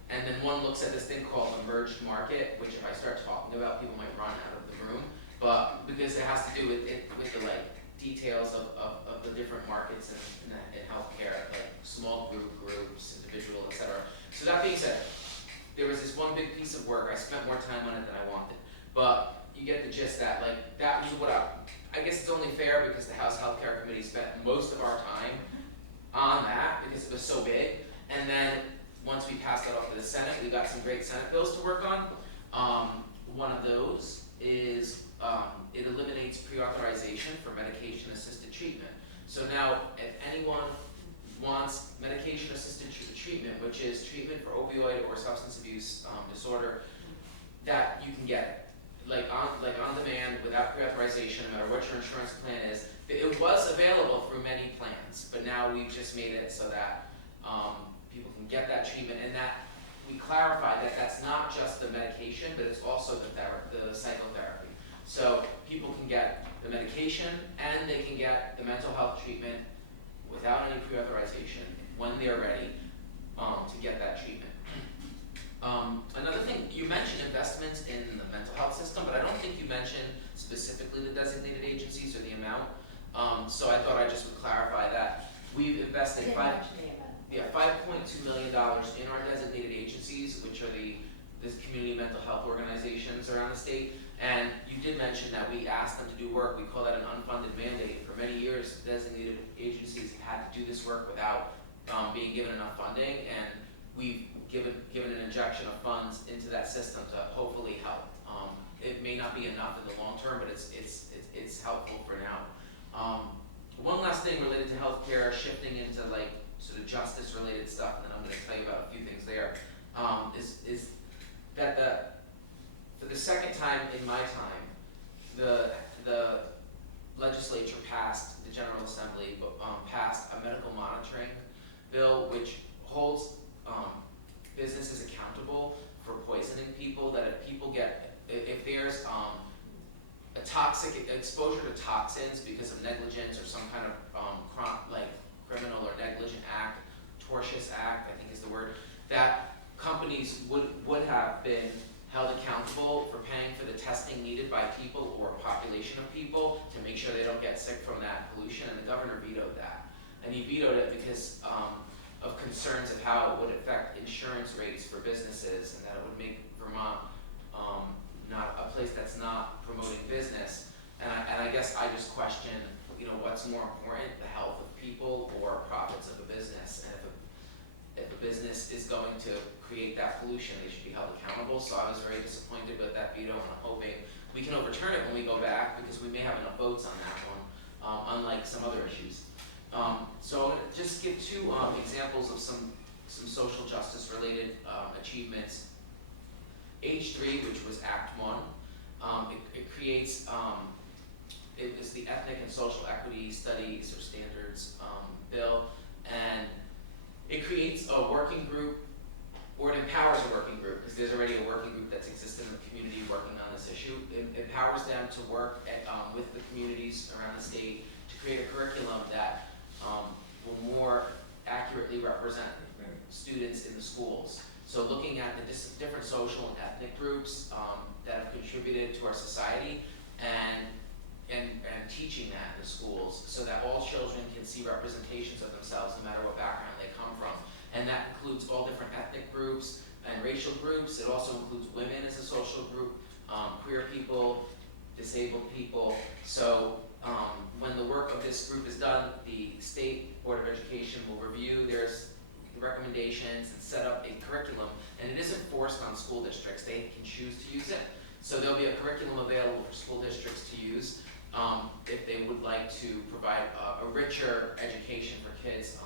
then one looks at this thing called emerged market, which if I start talking about, people might run out of the room, but because it has to do with the like details of the different markets in healthcare, like small groups, individual, etc. So that being said, there was this one big piece of work. I spent more time on it than I wanted, but you get the gist that like that was what I I guess it's only fair because the House Healthcare Committee spent most of our time on that because it was so big. And then once we passed that off to the Senate, we got some great Senate bills to work on. One of those is it eliminates pre-authorization for medication-assisted treatment. So now, if anyone wants medication-assisted treatment, which is treatment for opioid or substance abuse disorder, that you can get it, like on demand, without pre-authorization, no matter what your insurance plan is. It was available through many plans, but now we've just made it so that people can get that treatment, and that we clarified that that's not just the medication, but it's also the psychotherapy. So people can get the medication and they can get the mental health treatment without any pre-authorization when they're ready to get that treatment. Another thing, you mentioned investments in the mental health system, but I don't think you mentioned specifically the designated agencies or the amount. So I thought I just would clarify that. We've invested $5.2 million in our designated agencies, which are the community mental health organizations around the state. And you did mention that we asked them to do work. We call that an unfunded mandate. For many years, designated agencies had to do this work without being given enough funding, and we've given an injection of funds into that system to hopefully help. It may not be enough in the long term, but it's helpful for now. One last thing related to healthcare, shifting into like sort of justice related stuff, and then I'm going to tell you about a few things there. Is that for the second time in my time, the legislature passed, the General Assembly passed a medical monitoring bill which holds businesses accountable for poisoning people. That if people if there's a toxic exposure to toxins because of negligence or some kind of criminal or negligent act, tortious act, I think is the word, that companies would have been held accountable for paying for the testing needed by people or a population of people to make sure they don't get sick from that pollution, and the governor vetoed that. And he vetoed it because of concerns of how it would affect insurance rates for businesses, and that it would make Vermont not a place that's not promoting business. And I guess I just question, what's more important, the health of people or profits of a business? And if a business is going to create that pollution, they should be held accountable. So I was very disappointed with that veto, and I'm hoping we can overturn it when we go back, because we may have enough votes on that one, unlike some other issues. So I'm going to just give two examples of some social justice related achievements. H3, which was Act 1, it creates, it is the Ethnic and Social Equity Studies or Standards bill, and it creates a working group, or it empowers a working group, because there's already a working group that's existed in the community working on this issue. It empowers them to work with the communities around the state to create a curriculum that will more accurately represent students in the schools. So looking at the different social and ethnic groups that have contributed to our society, and teaching that in the schools so that all children can see representations of themselves no matter what background they come from. And that includes all different ethnic groups and racial groups. It also includes women as a social group, queer people, disabled people. So when the work of this group is done, the State Board of Education will review their recommendations and set up a curriculum, and it isn't forced on school districts. They can choose to use it. So there'll be a curriculum available for school districts to use if they would like to provide a richer education for kids.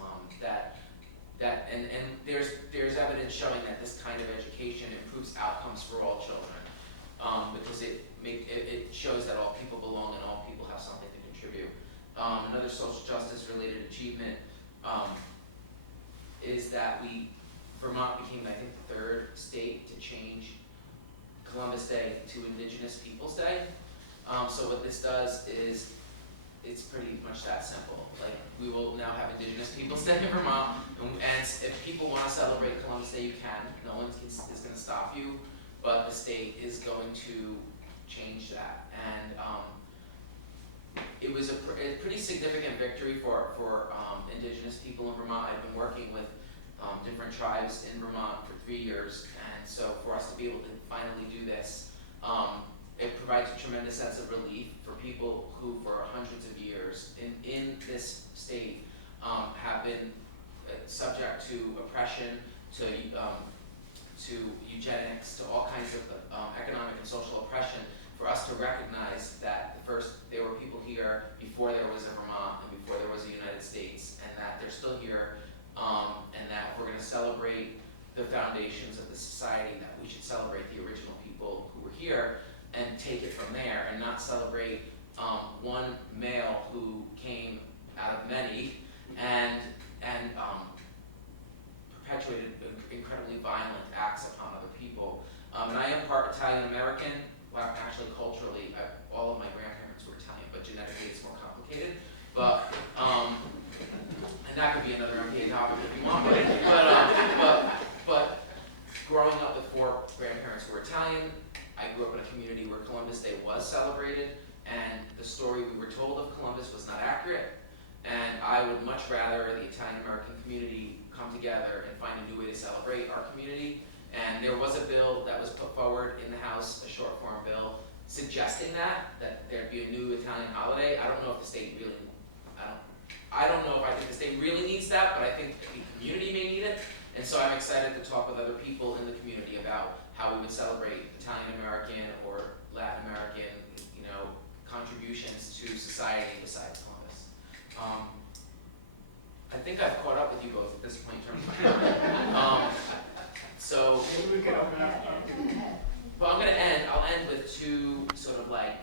And there's evidence showing that this kind of education improves outcomes for all children, because it shows that all people belong and all people have something to contribute. Another social justice related achievement is that Vermont became, I think, the third state to change Columbus Day to Indigenous Peoples Day. So what this does is, it's pretty much that simple. Like, we will now have Indigenous Peoples Day in Vermont, and if people want to celebrate Columbus Day, you can. No one is going to stop you, but the state is going to change that. And it was a pretty significant victory for Indigenous people in Vermont. I've been working with different tribes in Vermont for 3 years, and so for us to be able to finally do this, it provides a tremendous sense of relief for people who for hundreds of years in this state have been subject to oppression, to eugenics, to all kinds of economic and social oppression, for us to recognize that there were people here before there was a Vermont and before there was a United States, and that they're still here, and that if we're going to celebrate the foundations of the society, that we should celebrate the original people who were here and take it from there, and not celebrate one male who came out of many and perpetuated incredibly violent acts upon other people. And I am part Italian American. Well, actually, culturally, all of my grandparents were Italian, but genetically it's more complicated. But and that could be another NPA topic if you want. But growing up with 4 grandparents who were Italian, I grew up in a community where Columbus Day was celebrated, and the story we were told of Columbus was not accurate. And I would much rather the Italian American community come together and find a new way to celebrate our community. And there was a bill that was put forward in the House, a short form bill, suggesting that there'd be a new Italian holiday. I don't know if the state really, I don't know if I think the state really needs that, but I think the community may need it. And so I'm excited to talk with other people in the community about how we would celebrate Italian American or Latin American, contributions to society besides Columbus. I think I've caught up with you both at this point in terms of my comment. So, Maybe we can open up. but I'll end with 2 sort of like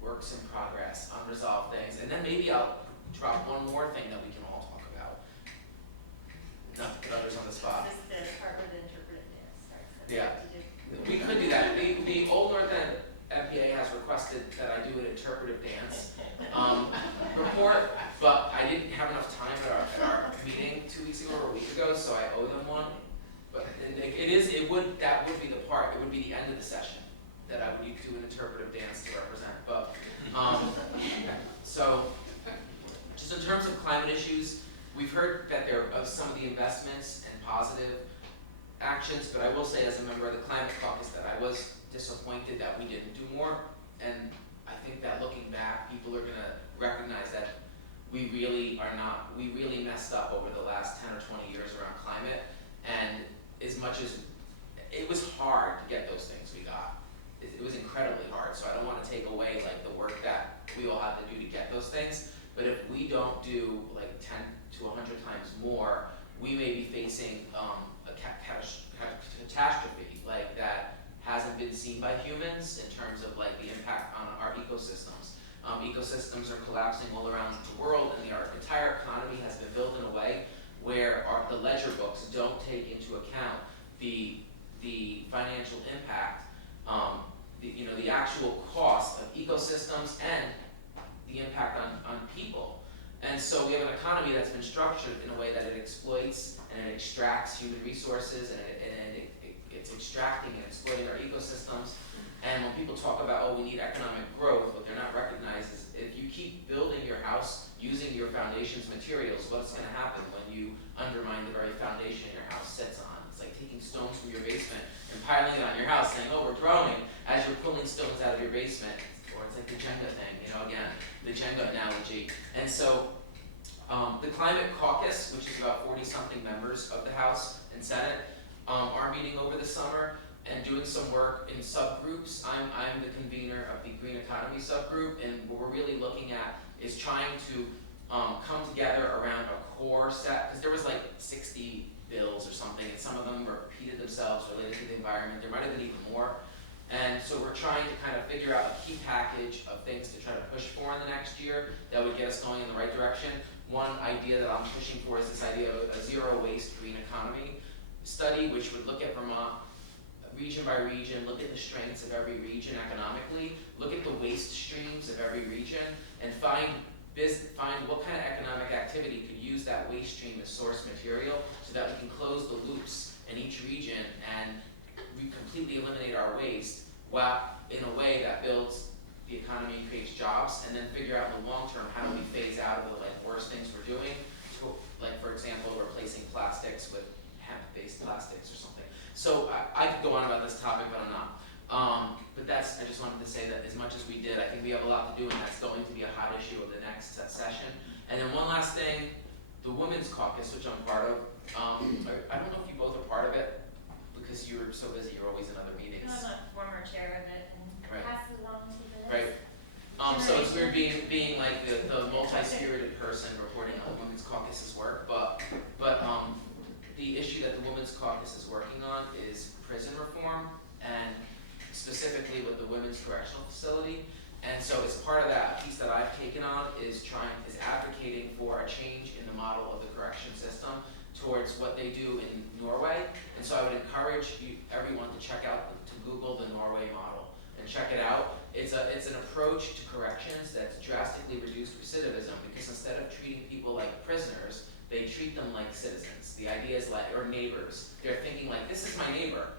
works in progress, unresolved things, and then maybe I'll drop one more thing that we can all talk about. Not to put others on the spot. This is the part where the interpretive dance starts. Yeah, we could do that. The Old North End NPA has requested that I do an interpretive dance report, but I didn't have enough time at our meeting 2 weeks ago or a week ago, so I owe them one. But that would be the part. It would be the end of the session that I would do an interpretive dance to represent. But so, just in terms of climate issues, we've heard that there are some of the investments and positive actions, but I will say as a member of the Climate Caucus that I was disappointed that we didn't do more. And I think that looking back, people are going to recognize that we really messed up over the last 10 or 20 years around climate. And as much as it was hard to get those things we got, it was incredibly hard. So I don't want to take away like the work that we all have to do to get those things. But if we don't do like 10 to 100 times more, we may be facing a catastrophe like that hasn't been seen by humans in terms of like the impact on our ecosystems. Ecosystems are collapsing all around the world, and our entire economy has been built in a way where the ledger books don't take into account the financial impact, the actual cost of ecosystems and the impact on people. And so we have an economy that's been structured in a way that it exploits and it extracts human resources, and it's extracting and exploiting our ecosystems. And when people talk about, oh, we need economic growth, what they're not recognizing is if you keep building your house using your foundation's materials, what's going to happen when you undermine the very foundation your house sits on? It's like taking stones from your basement and piling it on your house, saying, oh, we're growing, as you're pulling stones out of your basement. Or it's like the Jenga thing, again, the Jenga analogy. And so the Climate Caucus, which is about 40-something members of the House and Senate, are meeting over the summer and doing some work in subgroups. I'm the convener of the Green Economy subgroup, and what we're really looking at is trying to come together around a core set, because there was like 60 bills or something, and some of them repeated themselves related to the environment. There might have been even more. And so we're trying to kind of figure out a key package of things to try to push for in the next year that would get us going in the right direction. One idea that I'm pushing for is this idea of a zero waste green economy study, which would look at Vermont region by region, look at the strengths of every region economically, look at the waste streams of every region, and find what kind of economic activity could use that waste stream as source material so that we can close the loops in each region and we completely eliminate our waste while in a way that builds the economy and creates jobs, and then figure out in the long term how do we phase out the worst things we're doing, like for example replacing plastics with hemp-based plastics or something. So I could go on about this topic, but I'm not. But I just wanted to say that as much as we did, I think we have a lot to do, and that's going to be a hot issue of the next session. And then one last thing, the Women's Caucus, which I'm part of, I don't know if you both are part of it, because you're so busy, you're always in other meetings. I'm a former chair of it and Right. pass it along to the Right. next So it's weird generation. being like the multi-spirited person reporting on the Women's Caucus's work, but the issue that the Women's Caucus is working on is prison reform, and specifically with the Women's Correctional Facility. And so as part of that, piece that I've taken on is advocating for a change in the model of the correction system towards what they do in Norway. And so I would encourage everyone to check out, to Google the Norway model and check it out. It's an approach to corrections that's drastically reduced recidivism, because instead of treating people like prisoners, they treat them like citizens. The idea is or neighbors. They're thinking like, this is my neighbor.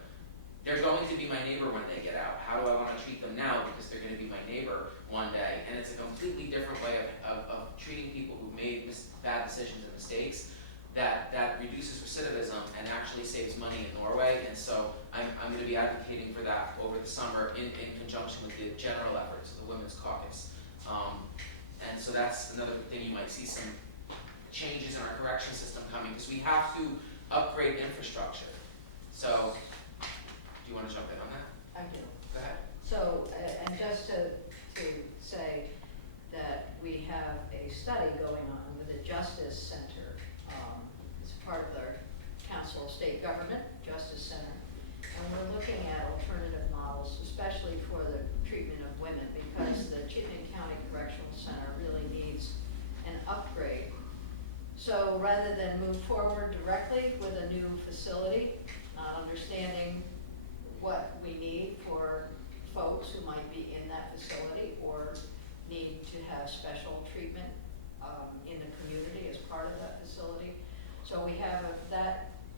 They're going to be my neighbor when they get out. How do I want to treat them now? Because they're going to be my neighbor one day. And it's a completely different way of treating people who made bad decisions and mistakes that reduces recidivism and actually saves money in Norway. And so I'm going to be advocating for that over the summer in conjunction with the general efforts of the Women's Caucus. And so that's another thing. You might see some changes in our correction system coming, because we have to upgrade infrastructure. So do you want to jump in on that? I do. Go ahead. So, and just to say that we have a study going on with the Justice Center. It's part of the Council of State Government, Justice Center. And we're looking at alternative models, especially for the treatment of women, because the Chittenden County Correctional Center really needs an upgrade. So rather than move forward directly with a new facility, not understanding what we need for folks who might be in that facility or need to have special treatment in the community as part of that facility. So we have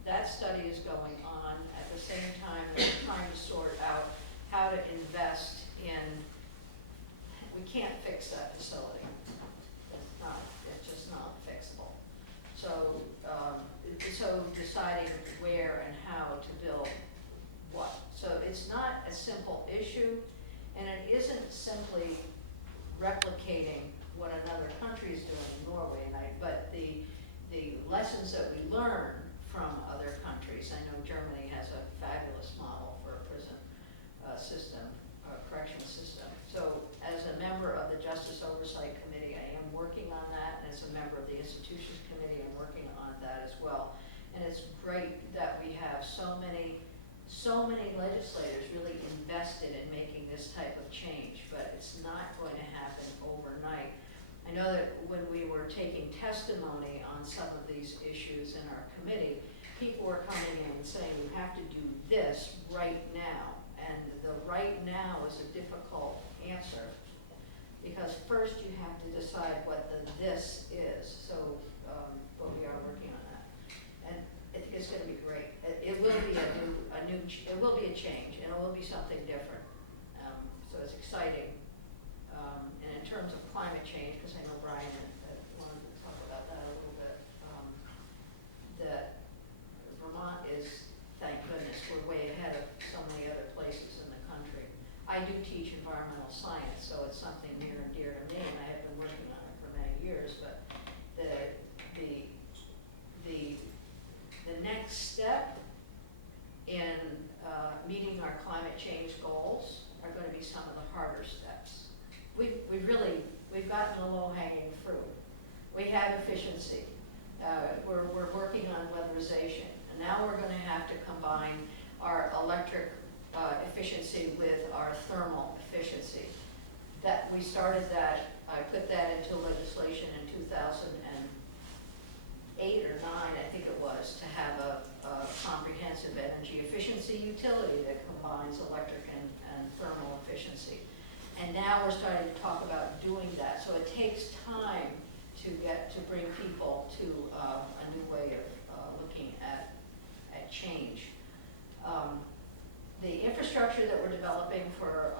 that study is going on. At the same time, we're trying to sort out how to invest in, we can't fix that facility. It's just not fixable. So, so deciding where and how to build what. So it's not a simple issue, and it isn't simply replicating what another country is doing in Norway, but the lessons that we learn from other countries. I know Germany has a fabulous model for a prison system, correctional system. So as a member of the Justice Oversight Committee, I am working on that, and as a member of the Institutions Committee, I'm working on that as well. And it's great that we have so many legislators really invested in making this type of change, but it's not going to happen overnight. I know that when we were taking testimony on some of these issues in our committee, people were coming in and saying, you have to do this right now. And the right now is a difficult answer, because first you have to decide what the this is. So, but we are working on that. And it's going to be great. It will be it will be a change, and it will be something different. So it's exciting. And in terms of climate change, because I know Brian wanted to talk about that a little bit, that Vermont is, thank goodness, we're way ahead of so many other places in the country. I do teach environmental science, so it's something near and dear to me, and I have been working on it for many years. But the next step in meeting our climate change goals are going to be some of the harder steps. We've gotten a low-hanging fruit. We have efficiency. We're working on weatherization, and now we're going to have to combine our electric efficiency with our thermal efficiency. That we started that. I put that into legislation in 2008 or 9, I think it was, to have a comprehensive energy efficiency utility that combines electric and thermal efficiency. And now we're starting to talk about doing that. So it takes time to bring people to a new way of looking at change. The infrastructure that we're developing for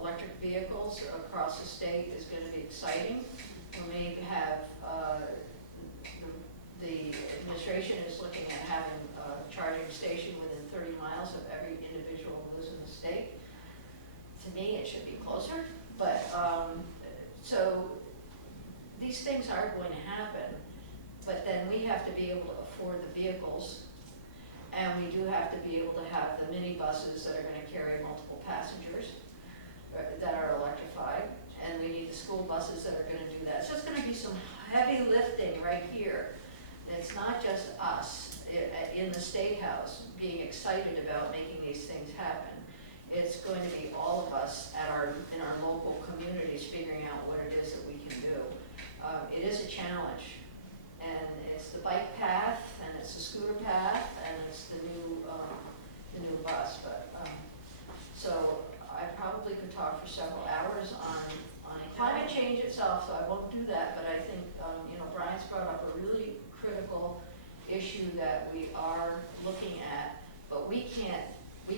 electric vehicles across the state is going to be exciting. We may have, the administration is looking at having a charging station within 30 miles of every individual who lives in the state. to me, it should be closer, but, so these things are going to happen, but then we have to be able to afford the vehicles, and we do have to be able to have the minibuses that are gonna carry multiple passengers that are electrified, and we need the school buses that are gonna do that. So it's gonna be some heavy lifting right here. It's not just us in the State House being excited about making these things happen. It's going to be all of us in our local communities figuring out what it is that we can do. It is a challenge, and it's the bike path, and it's the scooter path, and it's the new bus. But so I probably could talk for several hours on climate change itself, so I won't do that. But I think Brian's brought up a really critical issue that we are looking at, but we can't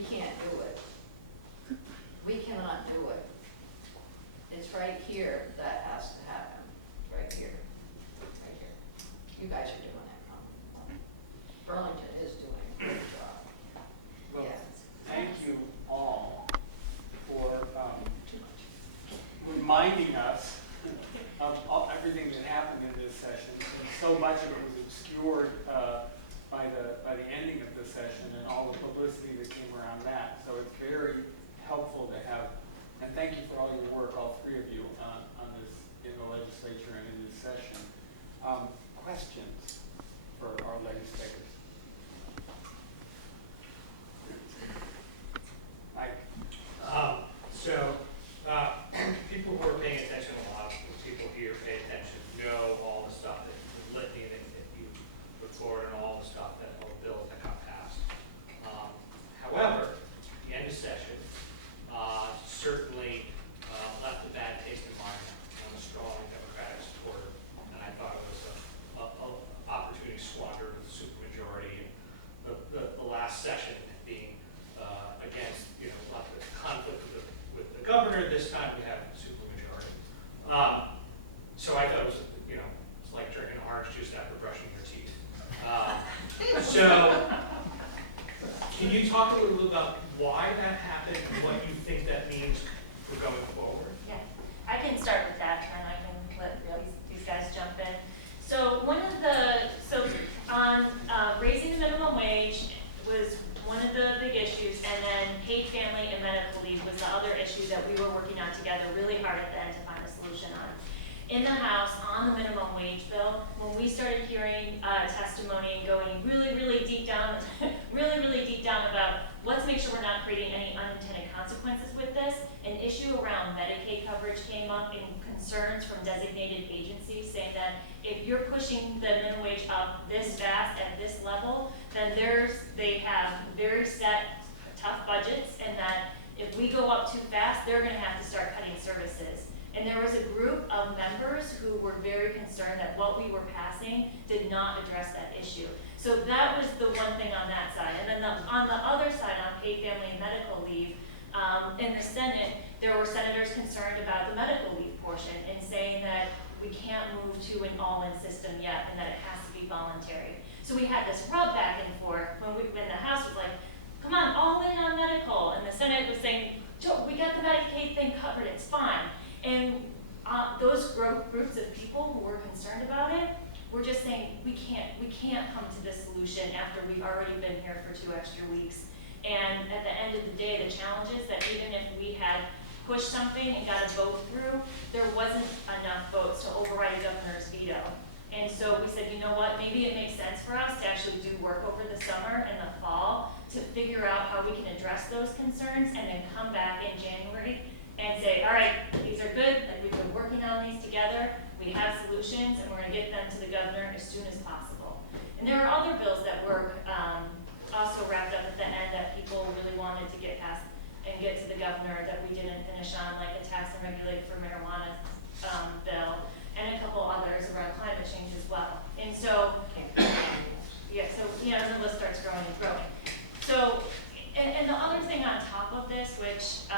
do it. We cannot do it. It's right here that has to happen. Right here. Right here. You guys are doing it. Burlington is doing a great job. Well, Yeah. thank you all for reminding us of everything that happened in this session. And so much of it was obscured by the ending of the session and all the publicity that came around that. So it's very helpful to have, and thank you for all your work, all three of you, on this in the legislature and in this session. Questions for our legislators? Mike? People who are paying attention, a lot of people here pay attention, know all the stuff that the litany that you put forward and all the stuff that all the bills that got passed. However, the end of session certainly left a bad taste in my mouth. I'm a strong Democratic supporter, and I thought it was an opportunity squandered with the supermajority. The last session being against, the conflict with the governor. This time we have supermajority. So I thought it was, it's like drinking orange juice after brushing your teeth. So can you talk a little bit about why that happened and what you think that means for going forward? Yeah, I can start with that, and I can let these guys jump in. So on raising the minimum wage was one of the big issues, and then paid family and medical leave was the other issue that we were working on together really hard at the end to find a solution on. In the House, on the minimum wage bill, when we started hearing testimony and going really deep down, really deep down about let's make sure we're not creating any unintended consequences with this, an issue around Medicaid coverage came up and concerns from designated agencies saying that if you're pushing the minimum wage up this fast at this level, then they have very set, tough budgets, and that if we go up too fast, they're gonna have to start cutting services. And there was a group of members who were very concerned that what we were passing did not address that issue. So that was the one thing on that side. And then on the other side, on paid family and medical leave, in the Senate, there were senators concerned about the medical leave portion and saying that we can't move to an all-in system yet and that it has to be voluntary. So we had this rub back and forth when the House was like, come on, all in on medical. And the Senate was saying, Joe, we got the Medicaid thing covered, it's fine. And those groups of people who were concerned about it were just saying, we can't come to this solution after we've already been here for 2 extra weeks. And at the end of the day, the challenge is that even if we had pushed something and got a vote through, there wasn't enough votes to override the governor's veto. And so we said, you know what, maybe it makes sense for us to actually do work over the summer and the fall to figure out how we can address those concerns and then come back in January and say, all right, these are good, like we've been working on these together, we have solutions, and we're gonna get them to the governor as soon as possible. And there are other bills that were also wrapped up at the end that people really wanted to get passed and get to the governor that we didn't finish on, like the tax and regulate for marijuana bill, and a couple others around climate change as well. And so, and the list starts growing and growing. So, and the other thing on top of this, which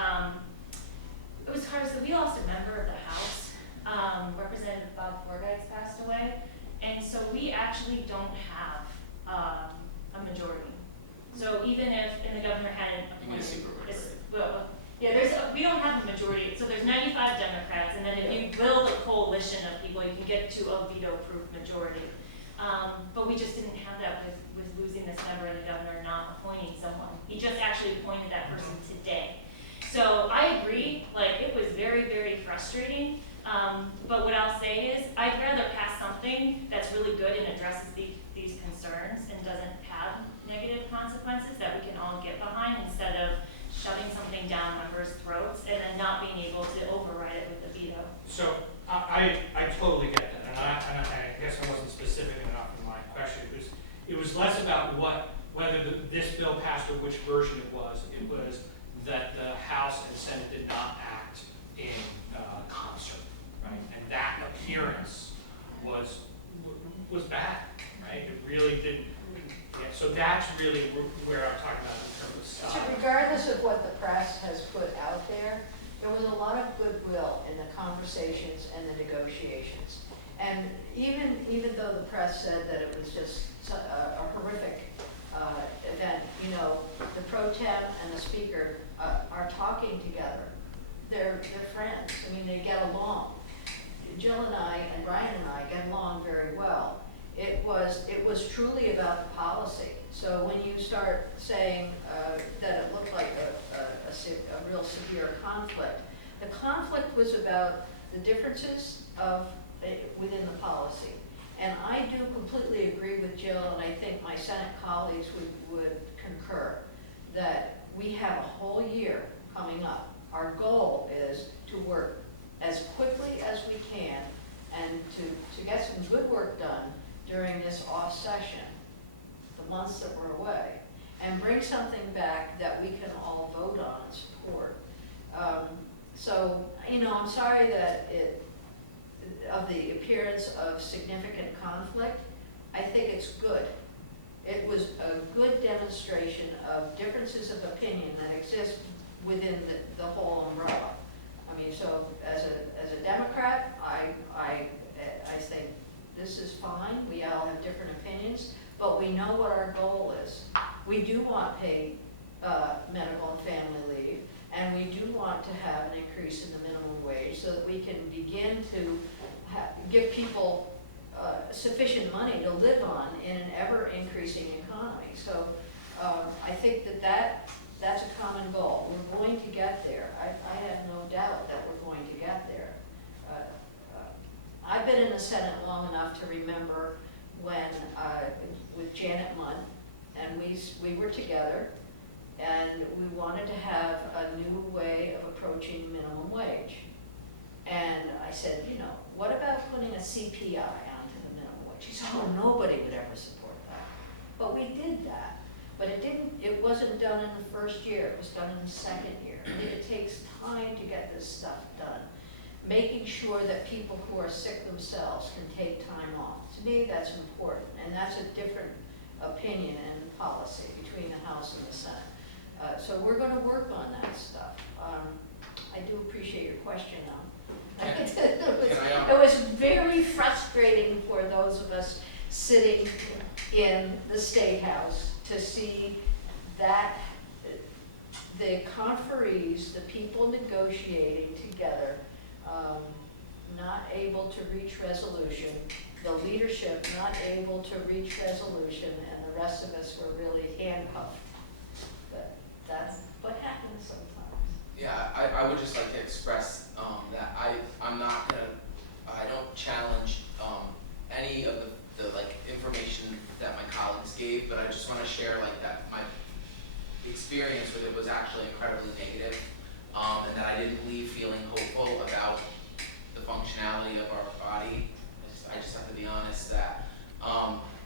it was hard, so we lost a member of the House, Representative Bob Fordyce passed away, and so we actually coalition of people, you can get to a veto-proof majority. But we just didn't have that with losing this member and the governor not appointing someone. He just actually appointed that person today. So I agree, like, it was very, very frustrating. But what I'll say is, I'd rather pass something that's really good and addresses these concerns and doesn't have negative consequences that we can all get behind, instead of shoving something down members' throats and then not being able to override it with a veto. So I totally get that, and I guess I wasn't specific enough in my question. It was less about whether this bill passed or which version it was. It was that the House and Senate did not act in concert, right? And that appearance was bad, right? It really didn't. Yeah, so that's really where I'm talking about in terms of style. So regardless of what the press has put out there was a lot of goodwill in the conversations and the negotiations. And even though the press said that it was just a horrific event, you know, the pro tem and the speaker are talking together. They're friends. I mean, they get along. Jill and I and Brian and I get along very well. It was truly about the policy. So when you start saying that it looked like a real severe conflict, the conflict was about the differences of within the policy. And I do completely agree with Jill, and I think my Senate colleagues would concur, that we have a whole year coming up. Our goal is to work as quickly as we can and to get some good work done during this off session, the months that we're away, and bring something back that we can all vote on and support. So, you know, I'm sorry that of the appearance of significant conflict. I think it's good. It was a good demonstration of differences of opinion that exist within the whole umbrella. I mean, so as a Democrat, I think this is fine. We all have different opinions, but we know what our goal is. We do want paid medical and family leave, and we do want to have an increase in the minimum wage so that we can begin to give people sufficient money to live on in an ever-increasing economy. So I think that's a common goal. We're going to get there. I have no doubt that we're going to get there. I've been in the Senate long enough to remember when, with Janet Mudd, and we were together, and we wanted to have a new way of approaching minimum wage. And I said, you know, what about putting a CPI onto the minimum wage? She said, oh, nobody would ever support that. But we did that. But it wasn't done in the first year, it was done in the second year. And it takes time to get this stuff done. Making sure that people who are sick themselves can take time off. To me, that's important, and that's a different opinion and policy between the House and the Senate. So we're going to work on that stuff. I do appreciate your question, though. It was very frustrating for those of us sitting in the State House to see that the conferees, the people negotiating together, not able to reach resolution, the leadership not able to reach resolution, and the rest of us were really handcuffed. But that's what happens sometimes. Yeah, I would just like to express that I'm not gonna, I don't challenge any of the like information that my colleagues gave, but I just want to share like that my experience with it was actually incredibly negative, and that I didn't leave feeling hopeful about the functionality of our body. I just have to be honest that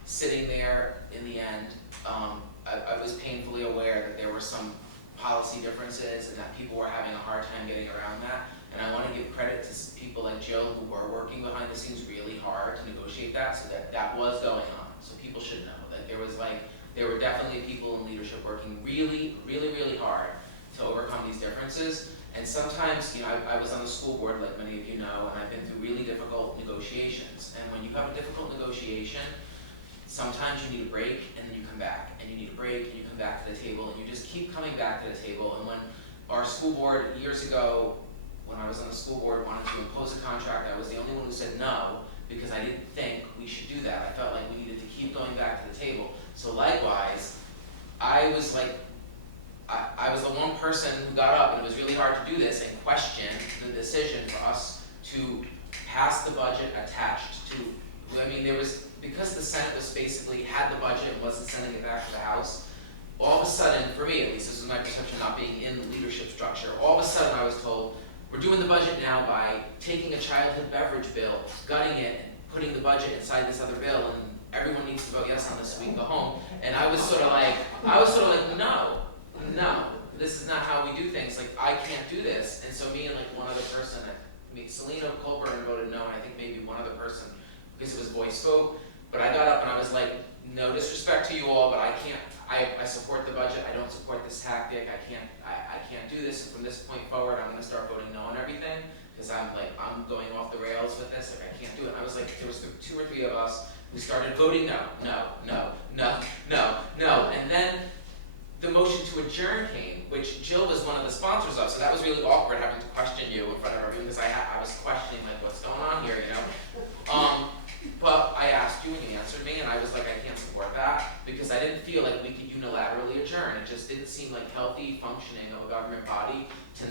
sitting there in the end, I was painfully aware that there were some policy differences and that people were having a hard time getting around that. And I want to give credit to people like Jill who are working behind the scenes really hard to negotiate that, so that was going on. So people should know that there were definitely people in leadership working really, really, really hard to overcome these differences. And sometimes, you know, I was on the school board, like many of you know, and I've been through really difficult negotiations. And when you have a difficult negotiation, sometimes you need a break, and then you come back, and you need a break, and you come back to the table, and you just keep coming back to the table. And when our school board years ago when I was on the school board, wanted to impose a contract. I was the only one who said no, because I didn't think we should do that. I felt like we needed to keep going back to the table. So likewise, I was like, I was the one person who got up, and it was really hard to do this, and question the decision for us to pass the budget attached to, I mean, there was, because the Senate was basically had the budget and wasn't sending it back to the House, all of a sudden, for me at least, this is my perception not being in the leadership structure, all of a sudden I was told, we're doing the budget now by taking a childhood beverage bill, gutting it, and putting the budget inside this other bill, and everyone needs to vote yes on this so we can go home. And I was sort of like, no, this is not how we do things. Like, I can't do this. And so me and like one other person, Selena Colburn voted no, and I think maybe one other person, because it was voice vote. But I got up and I was like, no disrespect to you all, but I can't. I support the budget. I don't support this tactic. I can't do this. And from this point forward, I'm going to start voting no on everything, because I'm going off the rails with this. Like, I can't do it. And I was like, there was 2 or 3 of us who started voting no. And then the motion to adjourn came, which Jill was one of the sponsors of. So that was really awkward, having to question you in front of everyone, because I was questioning like, what's going on here, you know? But I asked you and you answered me, and I was like, I can't support that, because I didn't feel like we could unilaterally adjourn. It just didn't seem like healthy functioning of a government body for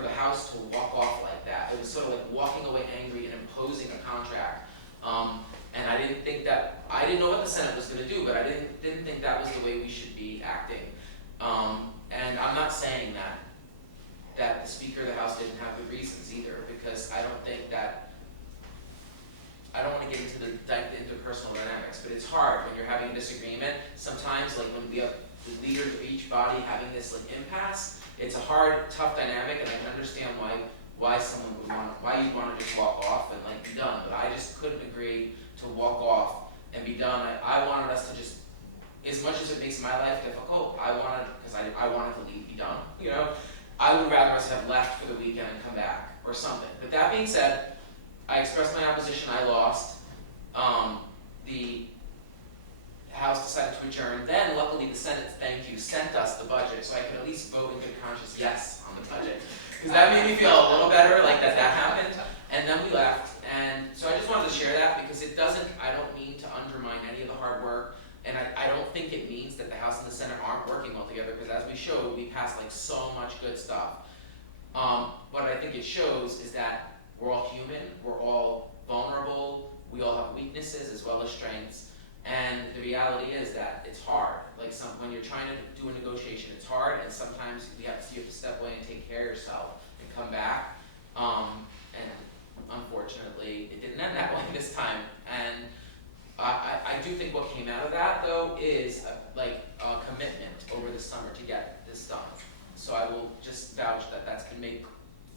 the House to walk off like that. It was sort of like walking away angry and imposing a contract. And I didn't know what the Senate was going to do, but I didn't think that was the way we should be acting. And I'm not saying that the Speaker of the House didn't have good reasons either, because I don't want to get into the interpersonal dynamics, but it's hard when you're having a disagreement. Sometimes, like when we have the leaders of each body having this like impasse, it's a hard, tough dynamic, and I can understand why you'd want to just walk off and like be done. But I just couldn't agree to walk off and be done. I wanted us to just, as much as it makes my life difficult, I wanted to leave, be done. You know, I would rather us have left for the weekend and come back or something. But that being said, I expressed my opposition. I lost. The House decided to adjourn. Then, luckily, the Senate, thank you, sent us the budget, so I could at least vote in good conscience yes on the budget. Because that made me feel a little better, like that happened. And then we left. And so I just wanted to share that, because I don't mean to undermine any of the hard work. And I don't think it means that the House and the Senate aren't working well together, because as we showed, we passed like so much good stuff. What I think it shows is that we're all human, we're all vulnerable, we all have weaknesses as well as strengths. And the reality is that it's hard. Like when you're trying to do a negotiation, it's hard, and sometimes you have to step away and take care of yourself and come back. And unfortunately, it didn't end that way this time. And I do think what came out of that, though, is a commitment over the summer to get this done. So I will just vouch that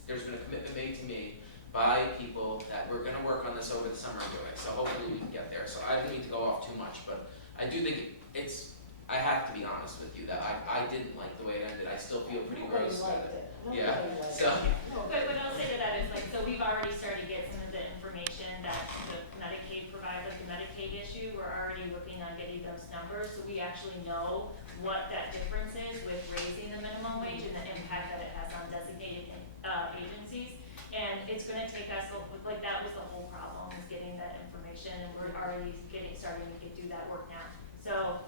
there's been a commitment made to me by people that we're going to work on this over the summer and do it. So hopefully we can get there. So I didn't mean to go off too much, but I do think I have to be honest with you that I didn't like the way it ended. I still feel pretty gross about it. Yeah. So. But what I'll say to that is so we've already started to get some of the information that the Medicaid provides, the Medicaid issue. We're already working on getting those numbers, so we actually know what that difference is with raising the minimum wage and the impact that it has on designated agencies. And it's going to take us, like that was the whole problem, is getting that information, and we're already starting to do that work now. So,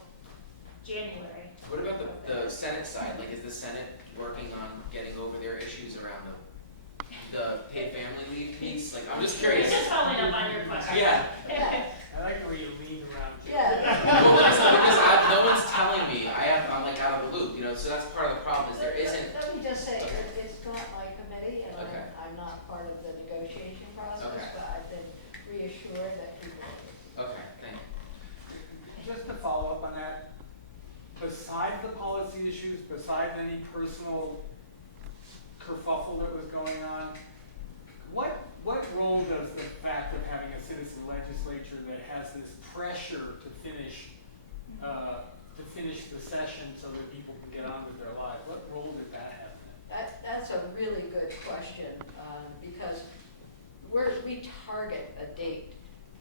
January. What about the Senate side? Like, is the Senate working on getting over their issues around the paid family leave piece? Like, I'm just curious. Just following up on your question. Yeah. I like the way you lean around. Because no one's telling me. I'm like out of the loop, you know. So that's part of the problem. Is there isn't. Let me just say, it's not my committee, and I'm not part of the negotiation process, but I've been reassured that people. Okay, thank you. Just to follow up on that, besides the policy issues, besides any personal kerfuffle that was going on, what role does the fact of having a citizen legislature that has this pressure to finish the session so that people can get on with their lives, what role did that have? That's a really good question, because we target a date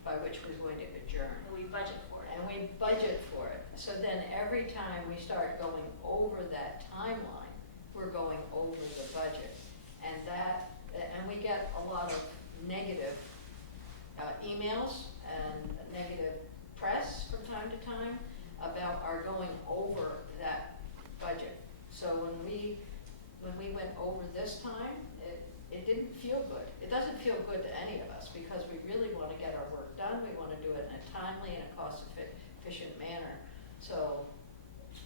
by which we're going to adjourn. And we budget for it. And we budget for it. So then every time we start going over that timeline, we're going over the budget. And that, and we get a lot of negative emails and negative press from time to time about our going over that budget. So when we went over this time, it didn't feel good. It doesn't feel good to any of us because we really want to get our work done. We want to do it in a timely and a cost-efficient manner. So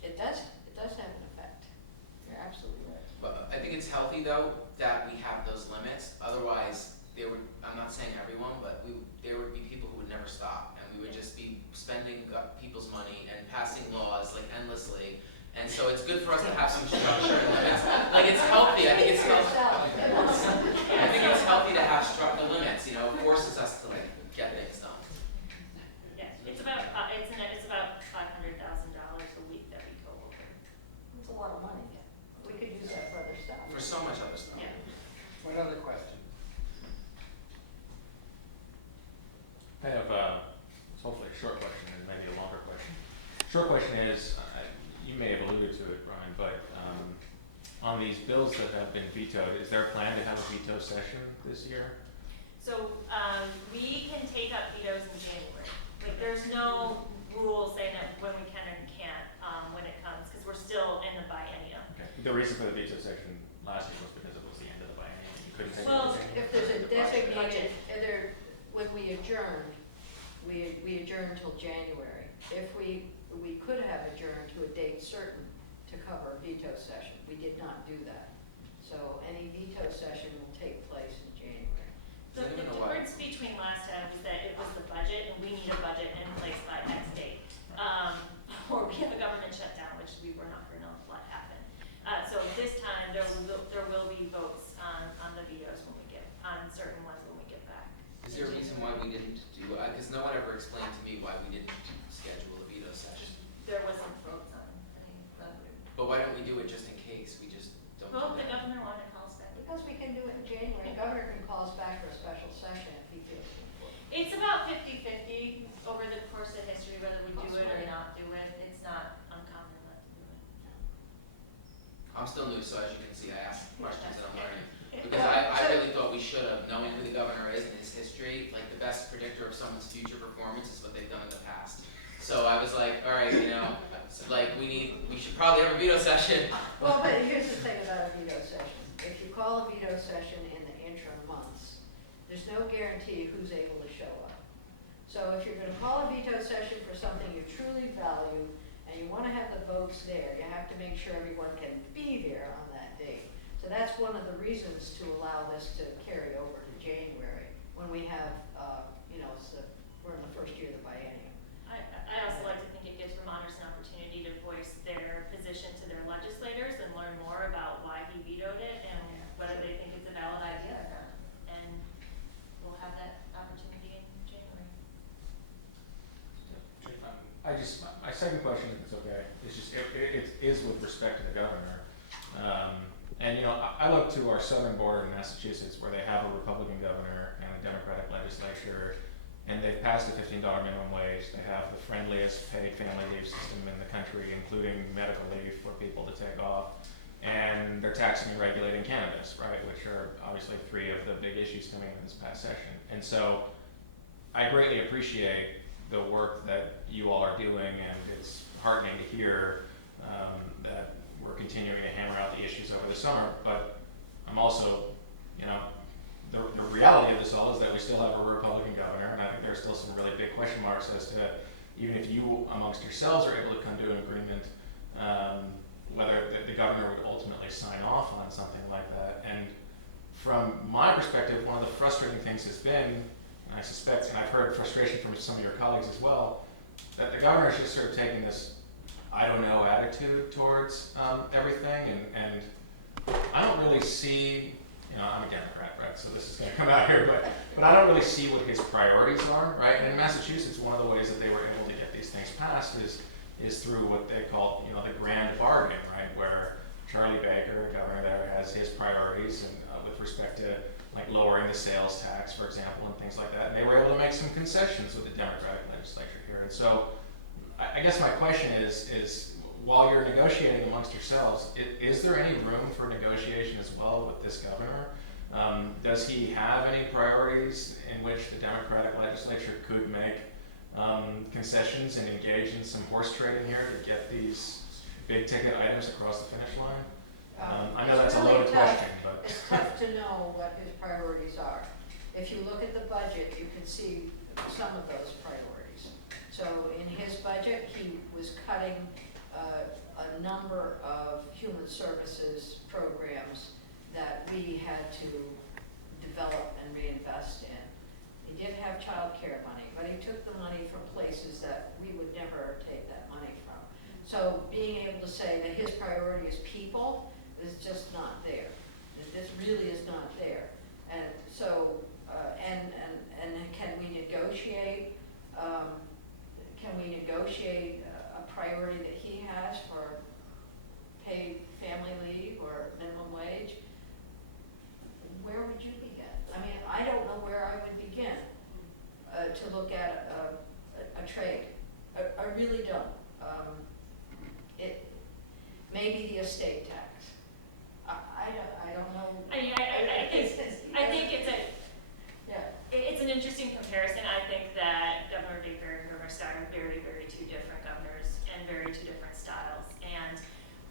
it does have an effect. You're absolutely right. But I think it's healthy though that we have those limits. Otherwise, I'm not saying everyone, but there would be people who would never stop, and we would just be spending people's money and passing laws like endlessly. And so it's good for us to have some structure and limits. Like it's healthy. I think it's healthy. I think it's healthy to have the limits. You know, it forces us to like get things done. Yes, it's about $500,000 a week that we go over. It's a lot of money. We could use that for other stuff. For so much other stuff. Yeah. What other questions? I have hopefully a short question and maybe a longer question. Short question is, you may have alluded to it, Brian, but on these bills that have been vetoed, is there a plan to have a veto session this year? So we can take up vetoes in January. Like there's no rule saying that when we can and can't when it comes, because we're still in the biennium. Okay. The reason for the veto session last year was because it was the end of the biennium. You couldn't take Well, it. If there's a designated, when we adjourned, we adjourned until January. If we could have adjourned to a date certain to cover a veto session. We did not do that. So any veto session will take place in January. The difference between last time is that it was the budget, and we need a budget in place by X date. Or we have a government shutdown, which we were not going to let happen. So this time, there will be votes on the vetoes when we get, on certain ones when we get back. Is there a reason why we didn't do it? Because no one ever explained to me why we didn't schedule a veto session. There wasn't votes on any. But why don't we do it just in case? We just don't Well, do the that. governor wanted to call us back. Because we can do it in January. The governor can call us back for a special session if he feels it's important. It's about 50-50 over the course of history, whether we do it or not do it. It's not uncommon not to do it. I'm still new, so as you can see, I ask questions and I'm learning. Because I really thought we should have, knowing who the governor is and his history, like the best predictor of someone's future performance is what they've done in the past. So I was like, all right, you know, so like we should probably have a veto session. Well, but here's the thing about a veto session. If you call a veto session in the interim months, there's no guarantee who's able to show up. So if you're going to call a veto session for something you truly value and you want to have the votes there, you have to make sure everyone can be there on that date. So that's one of the reasons to allow this to carry over to January when we have, we're in the first year of the biennium. I also like to think it gives Vermonters an opportunity to voice their position to their legislators and learn more about why he vetoed it and whether they think it's a valid idea or not. And we'll have that opportunity in January. My second question, if it's okay, is just, it is with respect to the governor. And I look to our southern border in Massachusetts where they have a Republican governor and a Democratic legislature, and they've passed a $15 minimum wage. They have the friendliest paid family leave system in the country, including medical leave for people to take off. And they're taxing and regulating cannabis, right, which are obviously three of the big issues coming in this past session. And so I greatly appreciate the work that you all are doing, and it's heartening to hear that we're continuing to hammer out the issues over the summer. But I'm also, the reality of this all is that we still have a Republican governor, and I think there's still some really big question marks as to, even if you amongst yourselves are able to come to an agreement, whether the governor would ultimately sign off on something like that. And from my perspective, one of the frustrating things has been, and I suspect, and I've heard frustration from some of your colleagues as well, that the governor is just sort of taking this I don't know attitude towards everything, and I don't really see, I'm a Democrat, right, so this is going to come out here, but I don't really see what his priorities are, right? And in Massachusetts, one of the ways that they were able to get these things passed is through what they call, the grand bargain, right, where Charlie Baker, the governor there, has his priorities and with respect to like lowering the sales tax, for example, and things like that. And they were able to make some concessions with the Democratic legislature here. And so I guess my question is while you're negotiating amongst yourselves, is there any room for negotiation as well with this governor? Does he have any priorities in which the Democratic legislature could make concessions and engage in some horse trading here to get these big ticket items across the finish line? I know that's a loaded question, but. It's tough to know what his priorities are. If you look at the budget, you can see some of those priorities. So in his budget, he was cutting a number of human services programs that we had to develop and reinvest in. He did have child care money, but he took the money from places that we would never take that money from. So being able to say that his priority is people is just not there. This really is not there. And so, and can we negotiate a priority that he has for paid family leave or minimum wage? Where would you begin? I mean, I don't know where I would begin to look at a trade. I really don't. Maybe the estate tax. I don't know. I think it's an interesting comparison. I think that Governor Baker and Governor Scott are very, very two different governors and very two different styles. And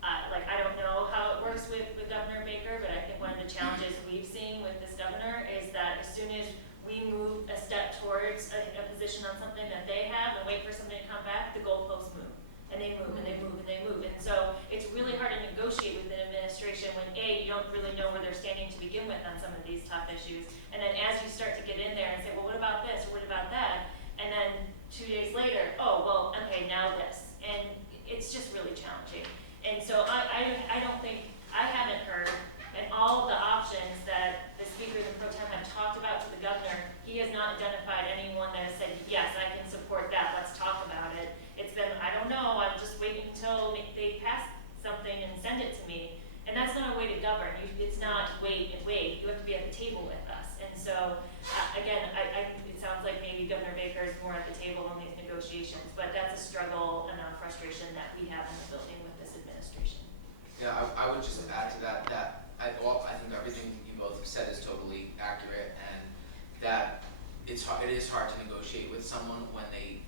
I don't know how it works with Governor Baker, but I think one of the challenges we've seen with this governor is that as soon as we move a step towards a position on something that they have and wait for something to come back, the goalposts move. And they move and they move and they move. And so it's really hard to negotiate with an administration when A, you don't really know where they're standing to begin with on some of these tough issues. And then as you start to get in there and say, well, what about this or what about that? And then 2 days later, oh, well, okay, now this. And it's just really challenging. And so I don't think, I haven't heard, and all of the options that the speakers and pro tem have talked about to the governor, he has not identified anyone that has said, yes, I can support that, let's talk about it. It's been, I don't know, I'm just waiting until they pass something and send it to me. And that's not a way to govern. It's not wait and wait. You have to be at the table with us. And so, again, it sounds like maybe Governor Baker is more at the table on these negotiations, but that's a struggle and a frustration that we have in the building with this administration. Yeah, I would just add to that, I think everything you both have said is totally accurate, and that it is hard to negotiate with someone when they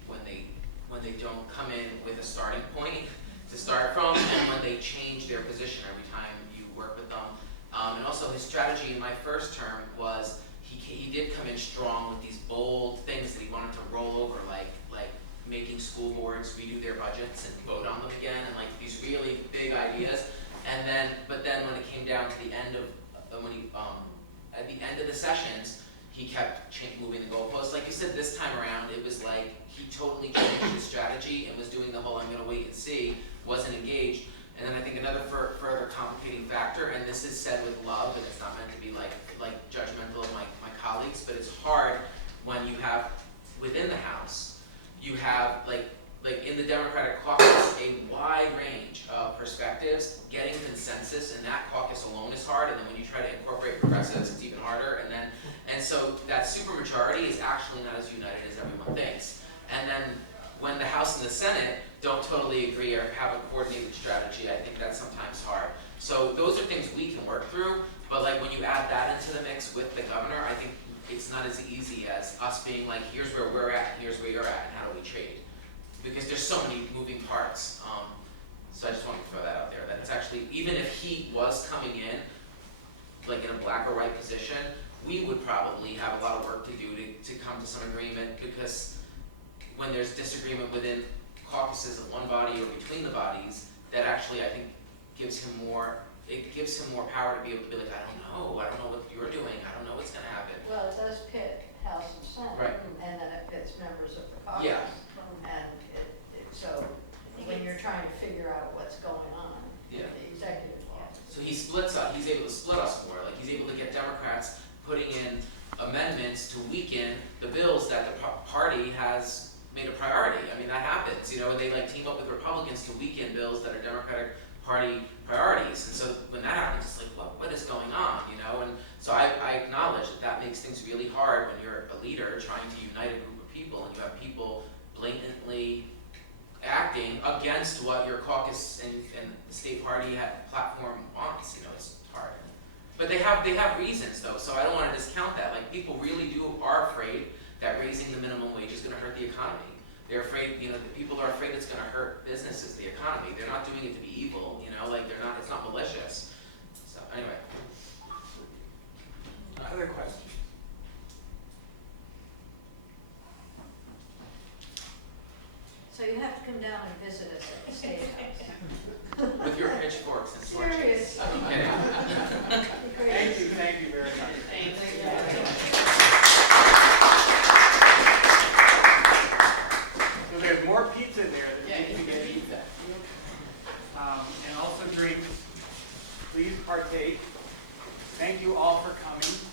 don't come in with a starting point to start from, and when they change their position every time you work with them. And also his strategy in my first term was he did come in strong with these bold things that he wanted to roll over, like making school boards redo their budgets and vote on them again, and like these really big ideas. And then, but then when it came down to the end of at the end of the sessions, he kept moving the goalposts. Like you said, this time around, it was like he totally changed his strategy and was doing the whole "I'm going to wait and see," wasn't engaged. And then I think another further complicating factor, and this is said with love, and it's not meant to be like judgmental of my colleagues, but it's hard when you have within the House, you have like in the Democratic caucus, a wide range of perspectives, getting consensus, and that caucus alone is hard, and then when you try to incorporate progressives, it's even harder, and so that supermajority is actually not as united as everyone thinks. And then when the House and the Senate don't totally agree or have a coordinated strategy, I think that's sometimes hard. So those are things we can work through, but like when you add that into the mix with the governor, I think it's not as easy as us being like, here's where we're at, here's where you're at, and how do we trade? Because there's so many moving parts. So I just wanted to throw that out there, that it's actually, even if he was coming in, like in a black or white position, we would probably have a lot of work to do to come to some agreement, because when there's disagreement within caucuses of one body or between the bodies, that actually I think gives him more power to be able to be like, I don't know what you're doing, I don't know what's gonna happen. Well, it does pit House and Senate, Right. And then it pits members of the caucus. Yeah. And so when you're trying to figure out what's going on, Yeah. the executive law. So he splits up, he's able to split us more, like he's able to get Democrats putting in amendments to weaken the bills that the party has made a priority. I mean, that happens, when they like team up with Republicans to weaken bills that are Democratic Party priorities. And so when that happens, it's like, what is going on, And so I acknowledge that makes things really hard when you're a leader trying to unite a group of people and you have people blatantly acting against what your caucus and the state party platform wants. It's hard. But they have reasons though. so I don't wanna discount that, like, people really are afraid that raising the minimum wage is gonna hurt the economy. They're afraid, you know, the people are afraid it's gonna hurt businesses, the economy. They're not doing it to be evil, you know, like, it's not malicious. So, anyway. Other questions? So you have to come down and visit us at the State House. With your pitchforks and torches. Serious. I'm kidding. Thank you very much. Thanks. So there's more pizza there that Yeah, you can get. pizza. And also drinks. Please partake. Thank you all for coming.